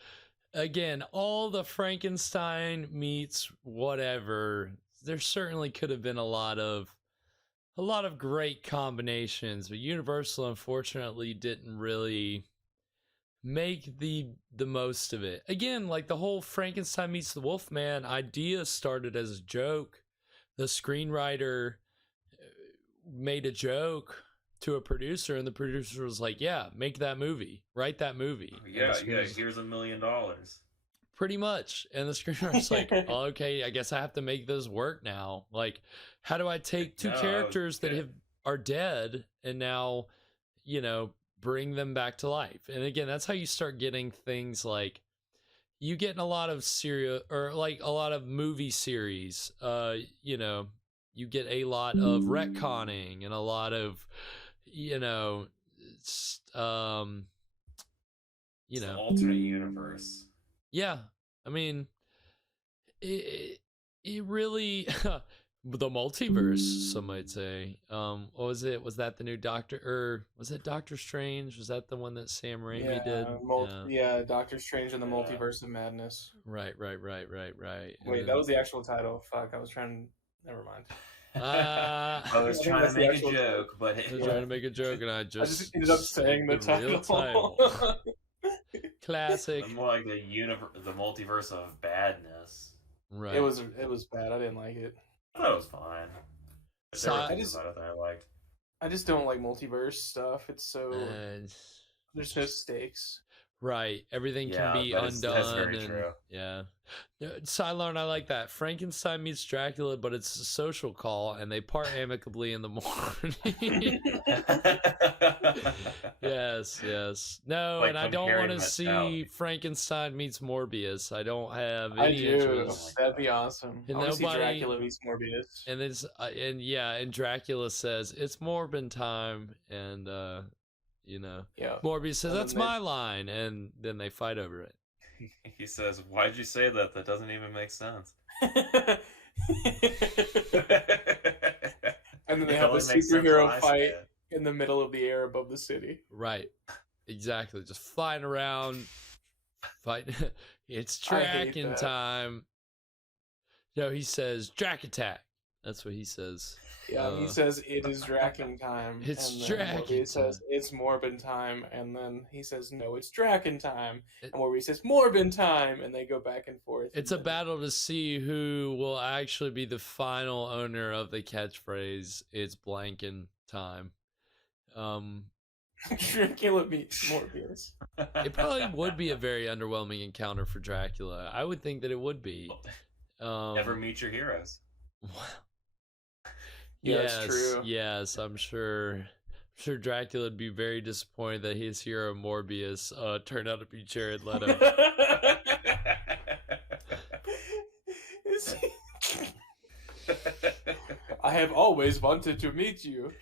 Again, all the Frankenstein meets whatever. There certainly could have been a lot of great combinations, but Universal unfortunately didn't really make the most of it. Again, like the whole Frankenstein meets the Wolfman idea started as a joke. The screenwriter made a joke to a producer, and the producer was like, yeah, make that movie, write that movie. Yeah, here's $1 million. Pretty much. And the screenwriter's like, oh, okay, I guess I have to make this work now. Like, how do I take two characters that are dead and now, you know, bring them back to life? And again, that's how you start getting things like, you get in a lot of a lot of movie series, you know, you get a lot of retconning and a lot of, you know, alternate universe. Yeah, I mean, it really the multiverse, some might say. What was it? Was that the new Doctor, or was it Doctor Strange? Was that the one that Sam Raimi did? Yeah, Doctor Strange and the Multiverse of Madness. Right. Wait, that was the actual title. Fuck, I was trying. Never mind. I was trying to make a joke, but I was trying to make a joke, and I just ended up saying the real title. Classic. More like the multiverse of badness. Right. It was bad. I didn't like it. I thought it was fine. There were things about it that I liked. I just don't like multiverse stuff. It's so there's no stakes. Right. Everything can be undone. That's very true. Yeah. Cylon, I like that. Frankenstein meets Dracula, but it's a social call, and they part amicably in the morning. Yes. No, like, and I don't want to see Frankenstein meets Morbius. I don't have any interest. That'd be awesome. And I want to see Dracula meets Morbius. And it's and Dracula says it's Morbin time, and you know, Morbius says that's my line, and then they fight over it. He says, "Why'd you say that? That doesn't even make sense." And then they have a superhero fight in the middle of the air above the city. Right. Exactly. Just flying around. Fighting. It's Draken time. No, he says Drac attack. That's what he says. Yeah, he says it is Draken time. It's Draken. He says it's Morbin time, and then he says no, it's Draken time. And Morbius says Morbin time, and they go back and forth. It's a battle to see who will actually be the final owner of the catchphrase. It's Blanken time. Dracula meets Morbius. It probably would be a very underwhelming encounter for Dracula. I would think that it would be. Never meet your heroes. Yeah, Yes, that's true. yes, I'm sure. Sure, Dracula would be very disappointed that his hero Morbius turned out to be Jared Leto. I have always wanted to meet you.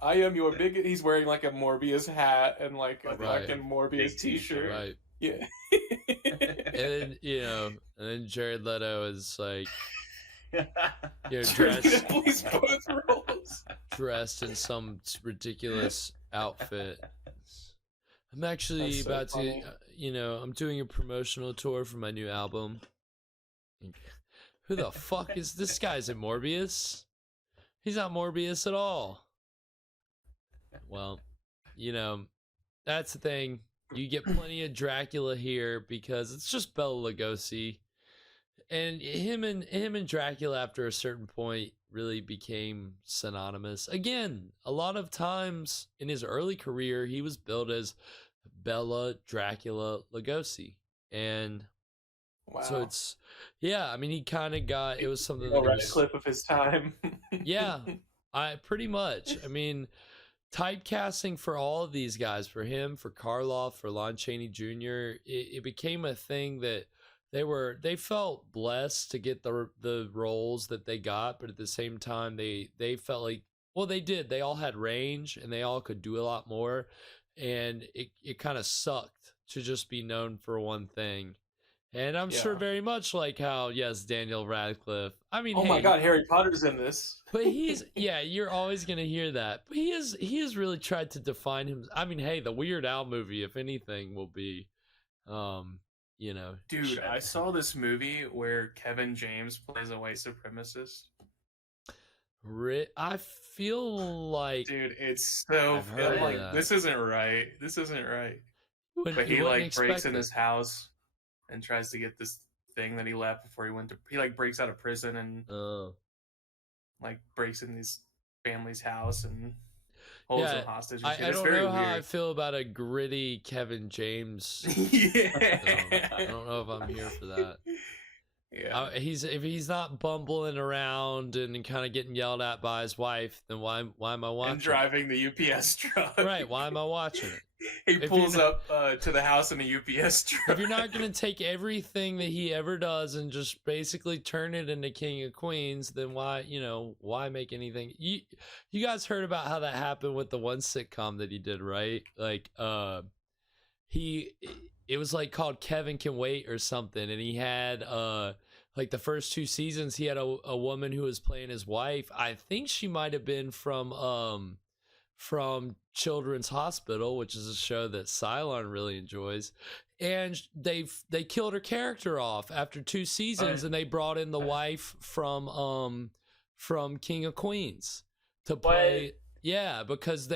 I am your big. He's wearing like a Morbius hat and like a fucking Morbius T-shirt. Right. Yeah. And then and then Jared Leto is like, dressed in some ridiculous outfit. I'm actually about to, I'm doing a promotional tour for my new album. Who the fuck is this guy's in Morbius? He's not Morbius at all. Well, that's the thing. You get plenty of Dracula here because it's just Bela Lugosi. And him and Dracula after a certain point really became synonymous. Again, a lot of times in his early career, he was billed as Bela Dracula Lugosi. And so it's, he kind of got, it was something that was a clip of his time. Yeah, pretty much. I mean, typecasting for all of these guys, for him, for Karloff, for Lon Chaney Jr., it became a thing that they felt blessed to get the roles that they got, but at the same time they felt like, well, they did. They all had range and they all could do a lot more, and it kind of sucked to just be known for one thing. And I'm sure very much like how, yes, Daniel Radcliffe. I mean, my God, Harry Potter's in this. But he's, you're always going to hear that. But he has really tried to define him. I mean, hey, the Weird Al movie, if anything, will be, Dude, I saw this movie where Kevin James plays a white supremacist. I feel like, dude, it's so like this isn't right. But he like breaks in his house and tries to get this thing that he left before he went to. He like breaks out of prison and like breaks in his family's house and holds them hostage. I don't know how I feel about a gritty Kevin James. I don't know if I'm here for that. Yeah, if he's not bumbling around and kind of getting yelled at by his wife, then why am I watching? And driving the UPS truck. Right? Why am I watching it? He pulls up to the house in a UPS truck. If you're not going to take everything that he ever does and just basically turn it into King of Queens, then why make anything? You guys heard about how that happened with the one sitcom that he did, right? Like, it was like called Kevin Can Wait or something, and he had like the first 2 seasons he had a woman who was playing his wife. I think she might have been from Children's Hospital, which is a show that Cylon really enjoys, and they killed her character off after 2 seasons, and they brought in the wife from King of Queens to play. Yeah, because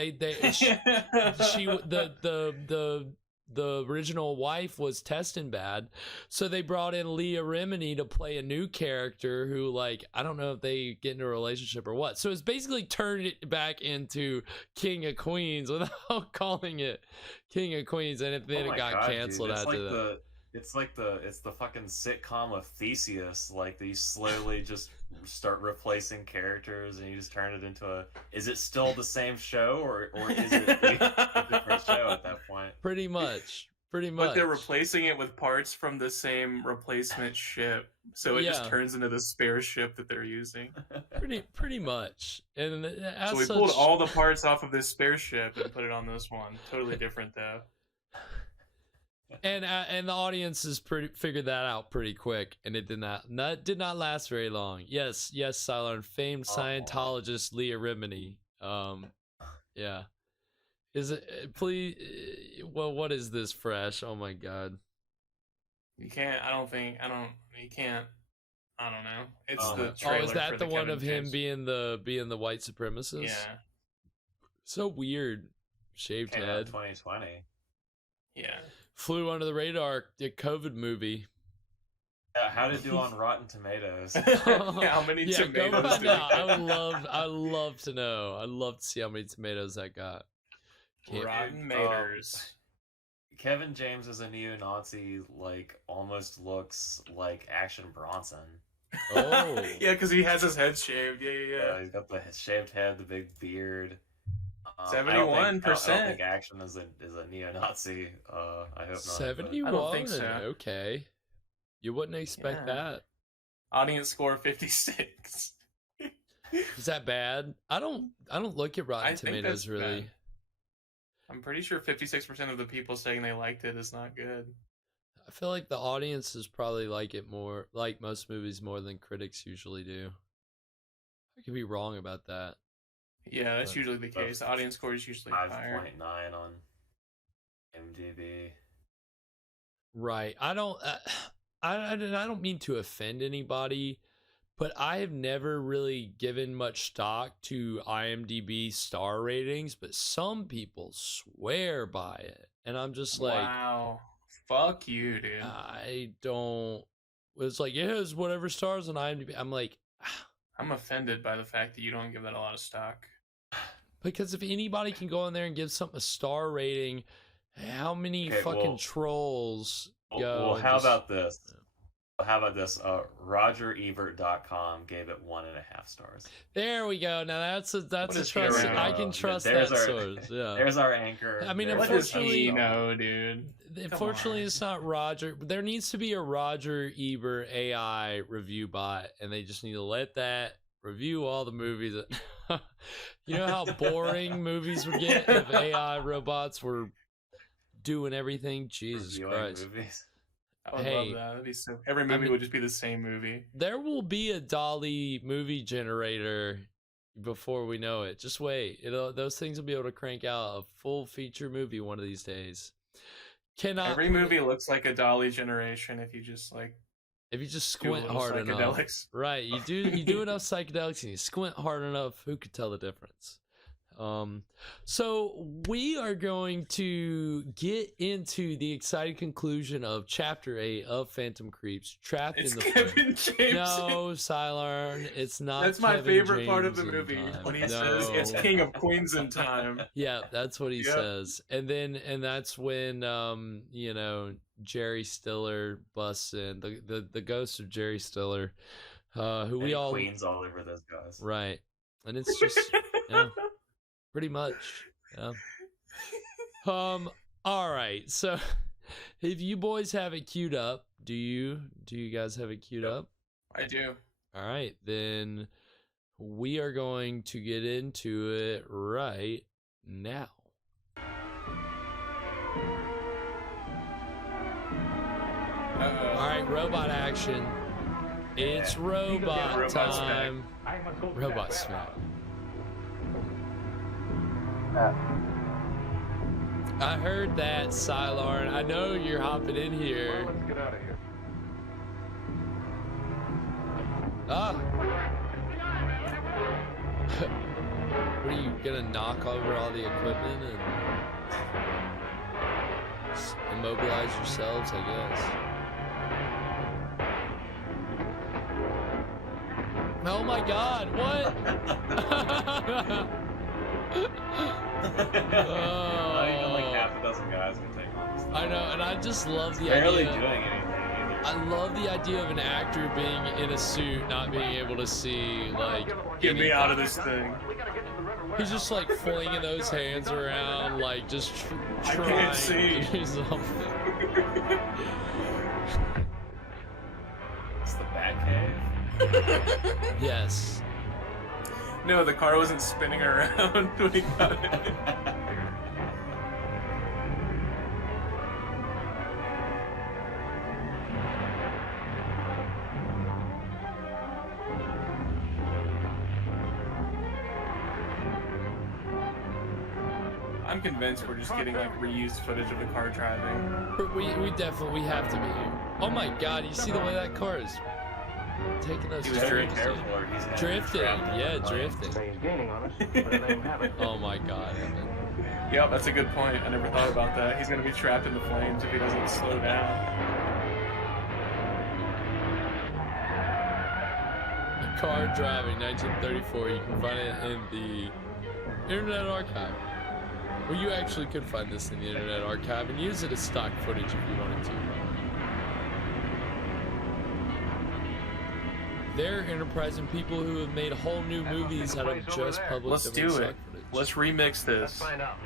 the original wife was testing bad, so they brought in Leah Remini to play a new character who, like, I don't know if they get into a relationship or what. So it's basically turned it back into King of Queens without calling it King of Queens, and then it got canceled after that. It's the fucking sitcom of Theseus. Like, they slowly just start replacing characters, and you just turn it into is it still the same show, or is it a different show at that point? Pretty much. But they're replacing it with parts from the same replacement ship, so it just turns into the spare ship that they're using. Pretty much. And so we pulled all the parts off of this spare ship and put it on this one. Totally different, though. And the audience has figured that out pretty quick, and it did not last very long. Yes, Cylon, famed Scientologist Leah Remini. Yeah. Is it, please, well, what is this, Fresh? Oh my God. You can't, you can't, I don't know. It's the trailer. Oh, is that for the one Kevin of him James. being the white supremacist? Yeah. So weird. Shaved head. 2020. Yeah. Flew under the radar, the COVID movie. How did it do on Rotten Tomatoes? How many tomatoes did it get? I love to know. I'd love to see how many tomatoes that got. Rotten Tomatoes. Kevin James as a neo-Nazi, like, almost looks like Action Bronson. Oh. Yeah, because he has his head shaved. Yeah. He's got the shaved head, the big beard. 71%. I don't think Action is a neo-Nazi. I hope not. 71. I don't think so. Okay. You wouldn't expect that. Audience score 56. Is that bad? I don't look at Rotten Tomatoes really. Bad. I'm pretty sure 56% of the people saying they liked it is not good. I feel like the audiences probably like it more, like most movies, more than critics usually do. I could be wrong about that. Yeah, that's usually the case. The audience score is usually 5.9 on IMDb. Right. I don't mean to offend anybody, but I have never really given much stock to IMDb star ratings, but some people swear by it. And I'm just like, wow, fuck you, dude. I don't. It's like, yeah, it's whatever stars on IMDb. I'm like, I'm offended by the fact that you don't give that a lot of stock. Because if anybody can go in there and give something a star rating, how many fucking trolls go? Well, how about this? RogerEbert.com gave it 1.5 stars. There we go. Now that's a trust. I can trust that source. Yeah. There's our anchor. I mean, unfortunately, dude. Unfortunately, it's not Roger. There needs to be a Roger Ebert AI review bot, and they just need to let that review all the movies. You know how boring movies would get if AI robots were doing everything? Jesus Christ. Movies. I would love that. That'd be so. Every movie would just be the same movie. There will be a DALL-E movie generator before we know it. Just wait. Those things will be able to crank out a full feature movie one of these days. Every movie looks like a DALL-E generation if you just squint hard enough. Right. You do enough psychedelics and you squint hard enough, who could tell the difference? So we are going to get into the exciting conclusion of Chapter 8 of Phantom Creeps, Trapped in the Kevin James. No, Silarn, it's not. That's my Kevin favorite James part of the movie when he says it's King of Queens in time. Yeah, that's what he says, and that's when Jerry Stiller busts in, the ghost of Jerry Stiller, who we all Queens all over those guys, right? And it's just pretty much. Yeah. All right. So, if you boys have it queued up, do you guys have it queued up? I do. All right, then we are going to get into it right now. All right, robot action. It's robot time. Robot smack. I heard that, Silarn. I know you're hopping in here. Well, let's get out of here. What are you gonna knock over all the equipment and immobilize yourselves, I guess? Oh my God! What? Not even like half a dozen guys can take on this thing. I know, and I just love the barely idea. Doing anything either. I love the idea of an actor being in a suit, not being able to see, like, get me out of this thing. He's just like flinging those hands around, like just trying I can't see. to do something. It's the Batcave. Yes. No, the car wasn't spinning around when he got it. I'm convinced we're just getting like reused footage of the car driving. We definitely have to be. Oh my God! You see the way that car is taking those turns? Drifting, yeah, drifting. He's gaining on us, but let him have it. Oh my God! Yeah, that's a good point. I never thought about that. He's gonna be trapped in the flames if he doesn't slow down. Car driving, 1934. You can find it in the Internet Archive. Well, you actually could find this in the Internet Archive and use it as stock footage if you wanted to. they're enterprising people who have made whole new movies out of just public Let's domain do stock it. footage. Let's remix this. Let's find out.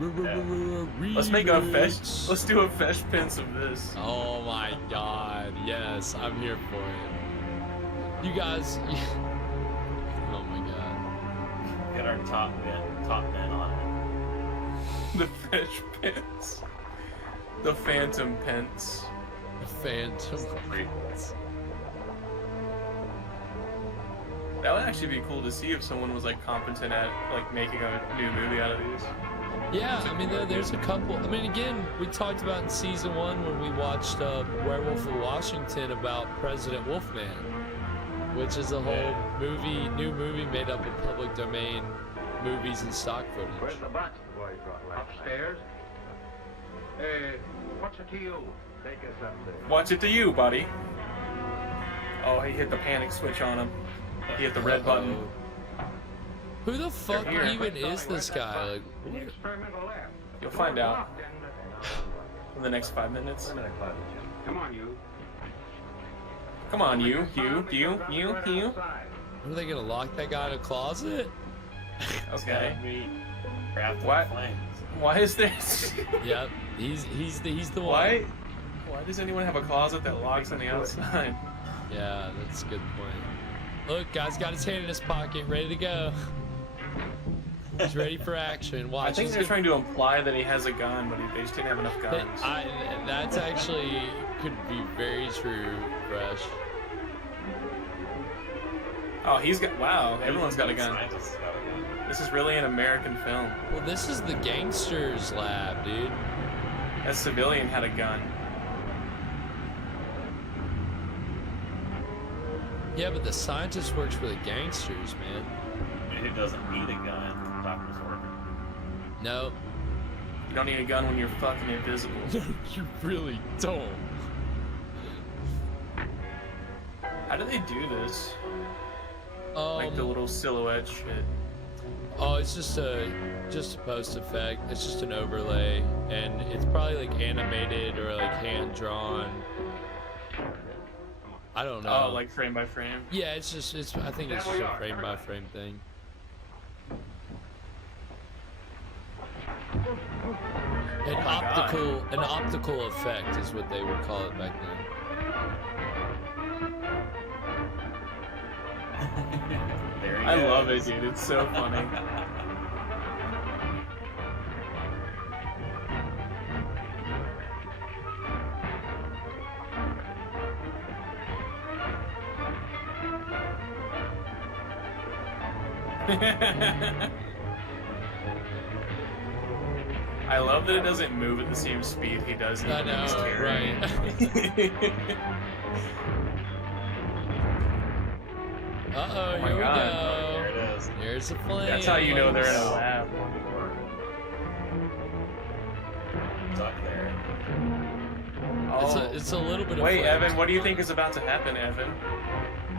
Let's make a fesh. Remix. Let's do a fesh pence of this. Oh my god, yes, I'm here for it. You guys, oh my god. Get our top men on it. The fesh pence. The phantom pence. The Phantom. That would actually be cool to see if someone was like competent at like making a new movie out of these. Yeah, I mean, there's a couple. I mean, again, we talked about in season 1 when we watched Werewolf of Washington about President Wolfman, which is a whole new movie made up of public domain movies and stock footage. Where's the box the boy brought last Upstairs? What's it to you? Take us up there. What's it to you, buddy? Oh, he hit the panic switch on him. He hit the red button. Who the fuck Here. even is this guy? Like, In the experimental lab. You'll find out in the next 5 minutes. Come on, you. Come on, you. are they gonna lock that guy in a closet? Okay. Wrapped in What? flames. Why is this? Yep, he's the one. Why does anyone have a closet that locks on the outside? Yeah, that's a good point. Look, guy's got his hand in his pocket, ready to go. He's ready for action. Watch. I think they're trying to imply that he has a gun, but they just didn't have enough guns. That's actually could be very true, Fresh. Oh, he's got. Wow, everyone's got a gun. Scientists got a gun. This is really an American film. Well, this is the gangsters lab, dude. A civilian had a gun. Yeah, but the scientist works for the gangsters, man. Who doesn't need a gun for doctor's work? No. You don't need a gun when you're fucking invisible. You really don't. How do they do this? Like the Um, little silhouette shit. oh, it's just a post effect. It's just an overlay, and it's probably like animated or like hand drawn. I don't know. Oh, like frame by frame. Yeah, I think it's just a frame by frame thing. An optical effect is what they would call it back then. There he I goes. love it, dude. It's so funny. I love that it doesn't move at the same speed he does in I his know, carrying. right? Uh-oh, here we God. go. There it is. Here's the flame. That's how you know they're in a lab. Stuck there. Oh. It's a little bit of Wait, flame. Evan, what do you think is about to happen, Evan?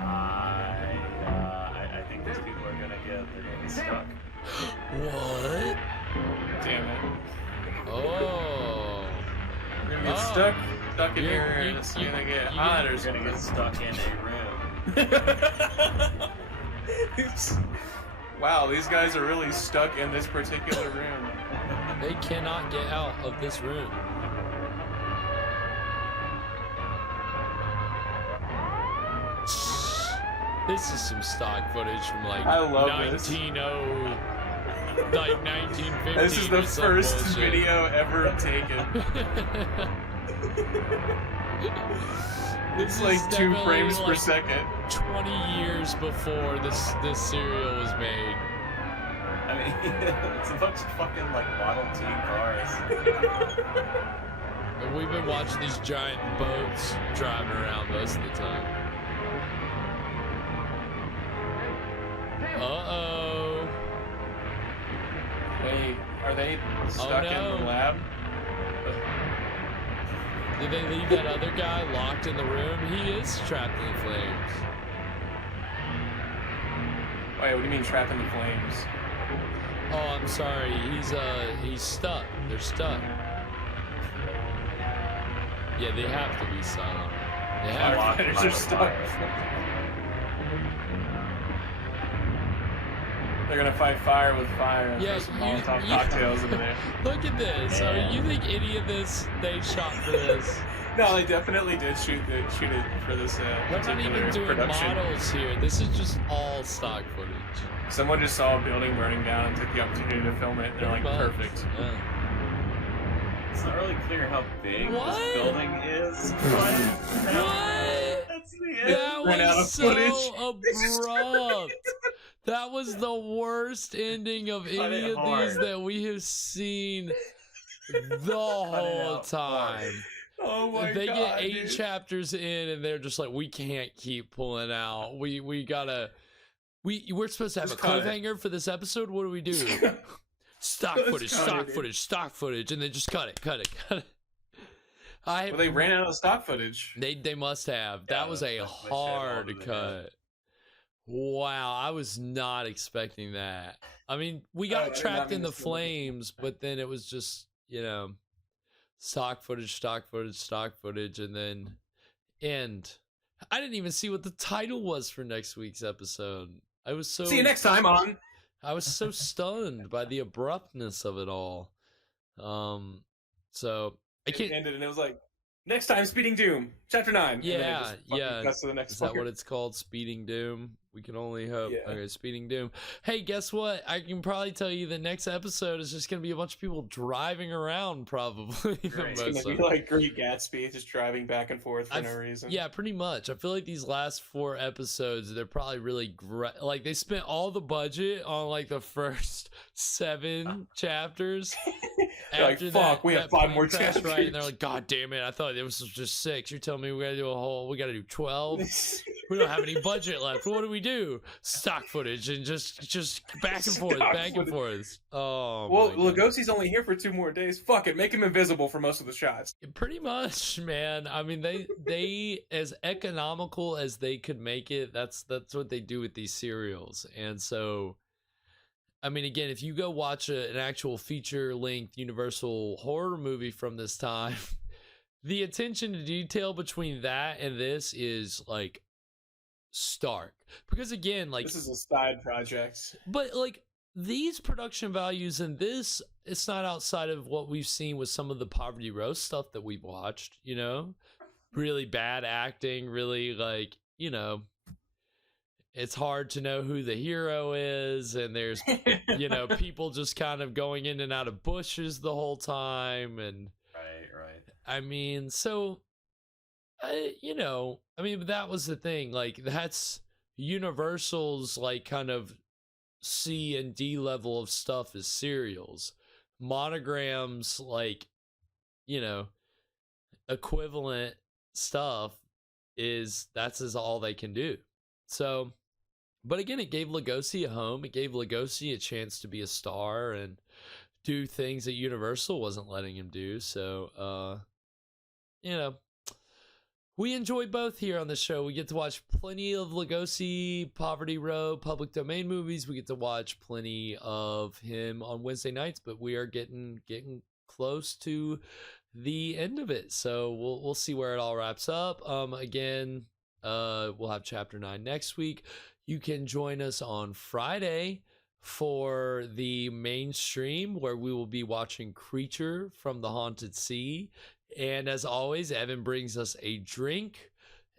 I think these people are gonna get stuck. What? Damn it. Oh. We're gonna get stuck in here, and it's gonna get hot or You're gonna get something. stuck in a room. Wow, these guys are really stuck in this particular room. They cannot get out of this room. This is some stock footage from like I love this. 1950. This is the or some first bullshit. video ever taken. It's like 2 frames per second. 20 years before this serial was made. I mean, it's a bunch of fucking like Model T cars. And we've been watching these giant boats driving around most of the time. Uh-oh. Wait, are they stuck in no. the lab? Did they leave that other guy locked in the room? He is trapped in the flames. Wait, what do you mean trapped in the flames? Oh, I'm sorry. He's stuck. They're stuck. Yeah, they have to be silent. Yeah. Firefighters are stuck. They're gonna fight fire with fire and Yeah, throw some Molotov cocktails in there. Look at this. I mean, you think any of this they shot for this? No, they definitely did shoot it for this They're not particular even doing production. models here. This is just all stock footage. Someone just saw a building burning down and took the opportunity to film it. And they're like, perfect. Yeah. It's not really clear how big What? this building is. What? That's the end. That Ran out of was so footage. abrupt. That was the worst ending of any it of these hard. that we have seen the whole out time. Oh my They god, get 8 dude. chapters in and they're just like, we can't keep pulling out. We're supposed to have Just a cut it. cliffhanger for this episode. What do we do? Stock Let's footage, cut stock it, dude. footage, stock footage, and then just cut it. Well, they ran out of stock footage. They must have. Yeah, That was a they shaved hard all of it, cut. Wow, I was not expecting that. I mean, we got I did not trapped mean in to the spoil it. flames, but then it was just, stock footage, and then end. I didn't even see what the title was for next week's episode. I was so See you next time on. I was so stunned by the abruptness of it all. So I It can't. ended and it was like, next time, Speeding Doom, Chapter 9. And then it Yeah, just fucking yeah. cuts to the next Is that part. what it's called? Speeding Doom? We can only hope. Yeah. Okay, Speeding Doom. Hey, guess what? I can probably tell you the next episode is just going to be a bunch of people driving around, probably. Great. It's gonna be like Great Gatsby, just driving back and forth for no reason. Yeah, pretty much. I feel like these last 4 episodes, they're probably really like they spent all the budget on like the first 7 chapters. They're like, fuck, we have 5 more plane crash, chapters. right? And they're like, God damn it! I thought it was just 6. You're telling me we got to do 12? We don't have any budget left. What do we do? Stock footage and just back and forth, Stock back and footage. forth. Oh, Well, my God. Lugosi's only here for 2 more days. Fuck it, make him invisible for most of the shots. Pretty much, man. I mean, they as economical as they could make it. That's what they do with these serials. And so, I mean, again, if you go watch an actual feature-length Universal horror movie from this time, the attention to detail between that and this is like stark. Because again, like This is a side project. but like these production values in this, it's not outside of what we've seen with some of the Poverty Row stuff that we've watched, really bad acting, really like, it's hard to know who the hero is. And there's, people just kind of going in and out of bushes the whole time. And Right. I mean, so, but that was the thing. Like, that's Universal's, like, kind of C and D level of stuff is serials. Monograms, like, equivalent stuff that's all they can do. So, but again, it gave Lugosi a home. It gave Lugosi a chance to be a star and do things that Universal wasn't letting him do. So, we enjoy both here on the show. We get to watch plenty of Lugosi, Poverty Row, public domain movies. We get to watch plenty of him on Wednesday nights, but we are getting close to the end of it. So we'll see where it all wraps up. Again, we'll have chapter 9 next week. You can join us on Friday for the main stream where we will be watching Creature from the Haunted Sea. And as always, Evan brings us a drink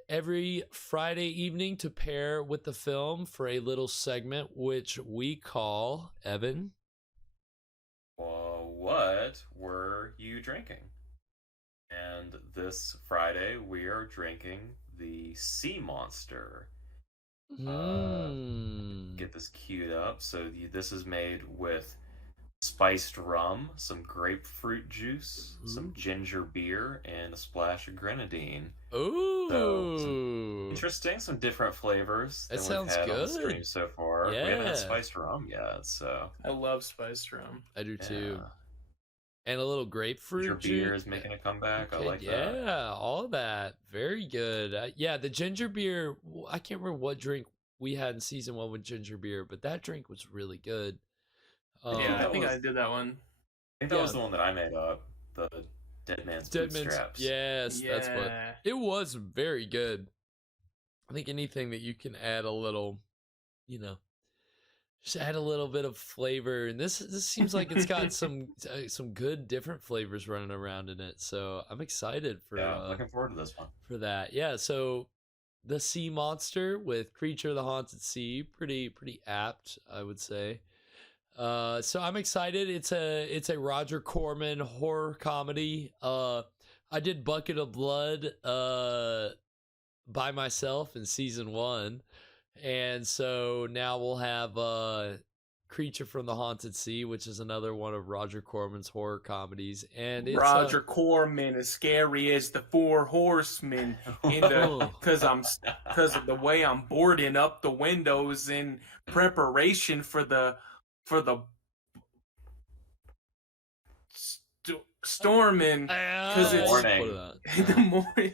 every Friday evening to pair with the film for a little segment, which we call, Evan. Well, what were you drinking? And this Friday, we are drinking the Sea Monster. Get this queued up. So this is made with spiced rum, some grapefruit juice, some ginger beer, and a splash of grenadine. Ooh, so, interesting. Some different flavors that than sounds we've had good on the stream so far. Yeah. We haven't had spiced rum yet, so I love spiced rum. I do too. And a little grapefruit Ginger beer juice. is making a comeback. Okay, I like that. Yeah, all that. Very good. Yeah, the ginger beer, I can't remember what drink we had in season 1 with ginger beer, but that drink was really good. Yeah, I think I did that one. I think that was the one that I made up. The Dead Man's Dead Man's, Bootstraps. yes, that's what it was. Very good. I think anything that you can add a little, just add a little bit of flavor, and this seems like it's got some good different flavors running around in it. So I'm excited for looking forward to this one. For that, yeah. So the Sea Monster with Creature of the Haunted Sea, pretty apt, I would say. So I'm excited. It's a Roger Corman horror comedy. I did Bucket of Blood by myself in season 1, and so now we'll have Creature from the Haunted Sea, which is another one of Roger Corman's horror comedies. And it's Roger Corman is scary as the Four Horsemen because of the way I'm boarding up the windows in preparation for the storming because it's in the morning.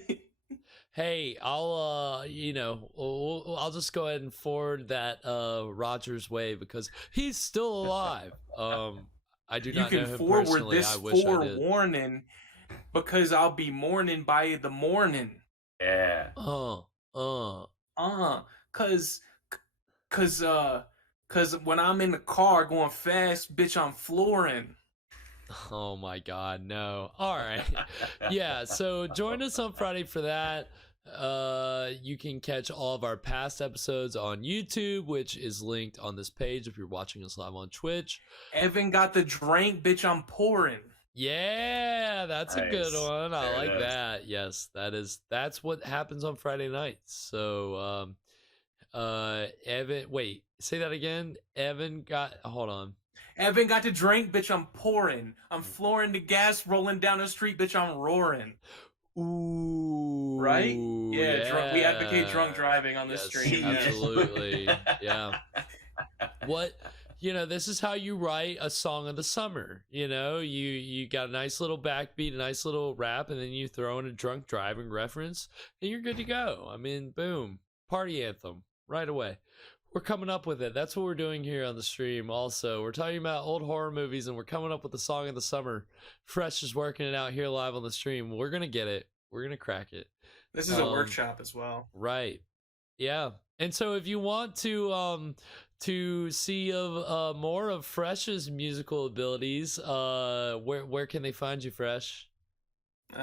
Hey, I'll I'll just go ahead and forward that Roger's way because he's still alive. I do not know him personally. You can forward this forewarning because I'll be mourning by the morning. Yeah. Cause when I'm in the car going fast, bitch, I'm flooring. Oh my God, no. All right. Yeah, so join us on Friday for that. You can catch all of our past episodes on YouTube, which is linked on this page if you're watching us live on Twitch. Evan got the drink, bitch, I'm pouring. Yeah, that's nice. A good one. I like that. Yes, that's what happens on Friday nights. So Evan, wait, say that again. Hold on. Evan got the drink, bitch, I'm pouring. I'm flooring the gas, rolling down the street, bitch, I'm roaring. Ooh. Right? Yeah. We advocate drunk driving on the street. Absolutely. Yeah. This is how you write a song of the summer. You got a nice little backbeat, a nice little rap, and then you throw in a drunk driving reference, and you're good to go. I mean, boom. Party anthem right away. We're coming up with it. That's what we're doing here on the stream. Also, we're talking about old horror movies, and we're coming up with the song of the summer. Fresh is working it out here live on the stream. We're gonna get it. We're gonna crack it. This is a workshop as well, right? Yeah. And so, if you want to see more of Fresh's musical abilities, where can they find you, Fresh?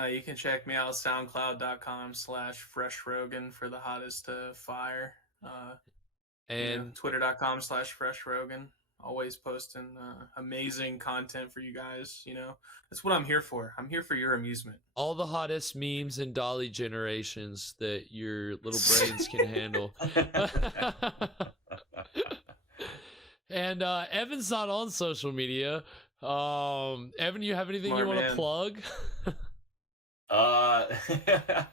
You can check me out SoundCloud.com/FreshRogan for the hottest fire. And Twitter.com/FreshRogan. Always posting amazing content for you guys. That's what I'm here for. I'm here for your amusement. All the hottest memes and dolly generations that your little brains can handle. And Evan's not on social media. Evan, you have anything you want to plug? Yeah,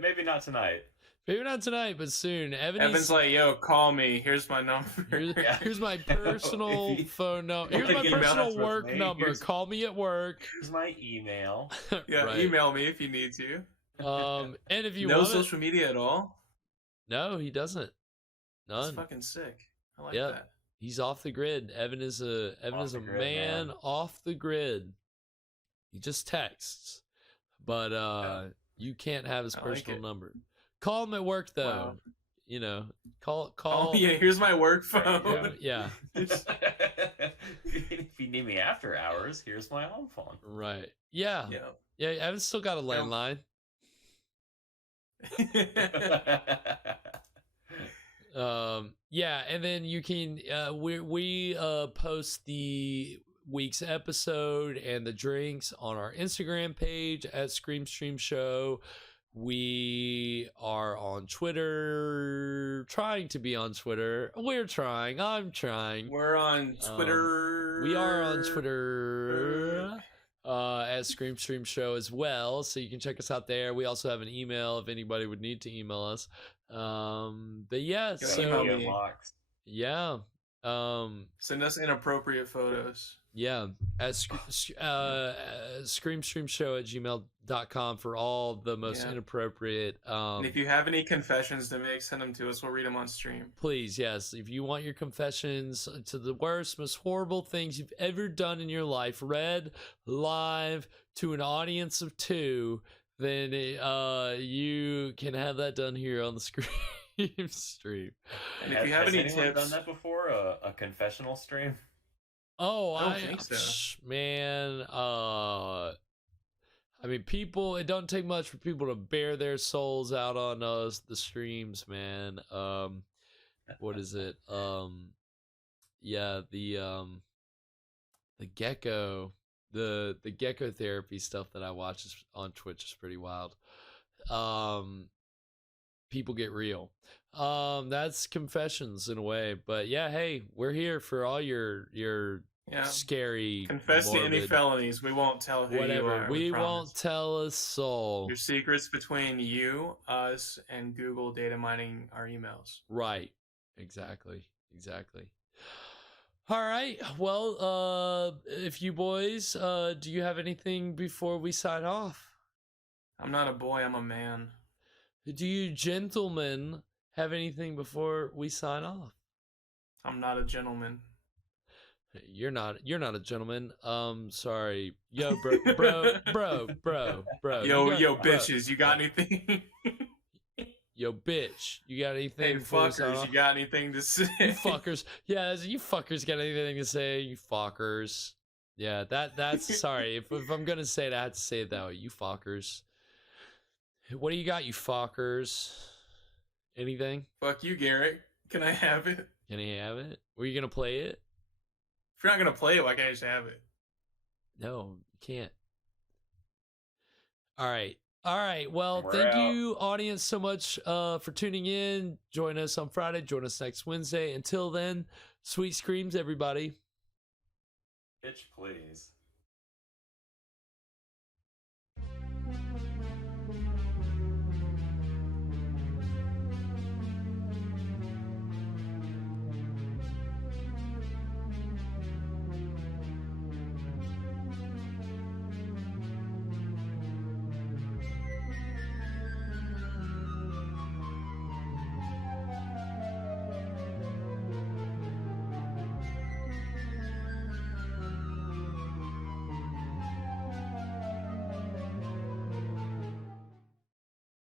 maybe not tonight. Maybe not tonight, but soon. Evan's like, yo, call me. Here's my number. Here's my personal phone number. Here's my personal work number. Call me at work. Here's my email. Yeah, right. Email me if you need to. And if you no social media at all? No, he doesn't. None. That's fucking sick. I like that. He's off the grid. Evan is a man off the grid. He just texts, but you can't have his personal number. Call him at work though. Wow. Call. Oh yeah, here's my work phone. Yeah. If you need me after hours, here's my home phone. Right. Yeah. Yeah. Evan's still got a landline. Yeah, and then you can we post the week's episode and the drinks on our Instagram page at Scream Show. We are on Twitter, trying to be on Twitter. We're trying. I'm trying. We're on Twitter. We are on Twitter at Scream Show as well, so you can check us out there. We also have an email if anybody would need to email us. But yeah, email me. Yeah. Send us inappropriate photos. Yeah, at screamstreamshow@gmail.com for all the most inappropriate. And if you have any confessions to make, send them to us. We'll read them on stream. Please, yes. If you want your confessions to the worst, most horrible things you've ever done in your life read live to an audience of 2, then you can have that done here on the stream. And if you have any anyone tips, done that before? A confessional stream? Oh, I don't think so. Man, I mean, people, it don't take much for people to bare their souls out on the streams, man. What is it? Yeah, the gecko, the gecko therapy stuff that I watch on Twitch is pretty wild. People get real. That's confessions in a way, but yeah, hey, we're here for all your scary, confess to any morbid, felonies. We won't tell who whatever. you are. We promise. won't tell a soul. Your secrets between you, us, and Google data mining our emails. Right. Exactly. All right. Well, if you boys, do you have anything before we sign off? I'm not a boy, I'm a man. Do you gentlemen have anything before we sign off? I'm not a gentleman. You're not a gentleman. Sorry. Yo, bro. Yo, bitches, you got anything? Yo, bitch, you got anything? Hey, fuckers, you got anything to say? You fuckers. Yeah, you fuckers got anything to say? You fuckers. Yeah, that's sorry. If I'm gonna say it, I have to say it that way. You fuckers. What do you got, you fuckers? Anything? Fuck you, Garrett. Can I have it? Can he have it? Were you gonna play it? If you're not gonna play it, why can't I just have it? No, you can't. All right. Well, We're thank out. you, audience, so much for tuning in. Join us on Friday. Join us next Wednesday. Until then, sweet screams, everybody. Bitch, please.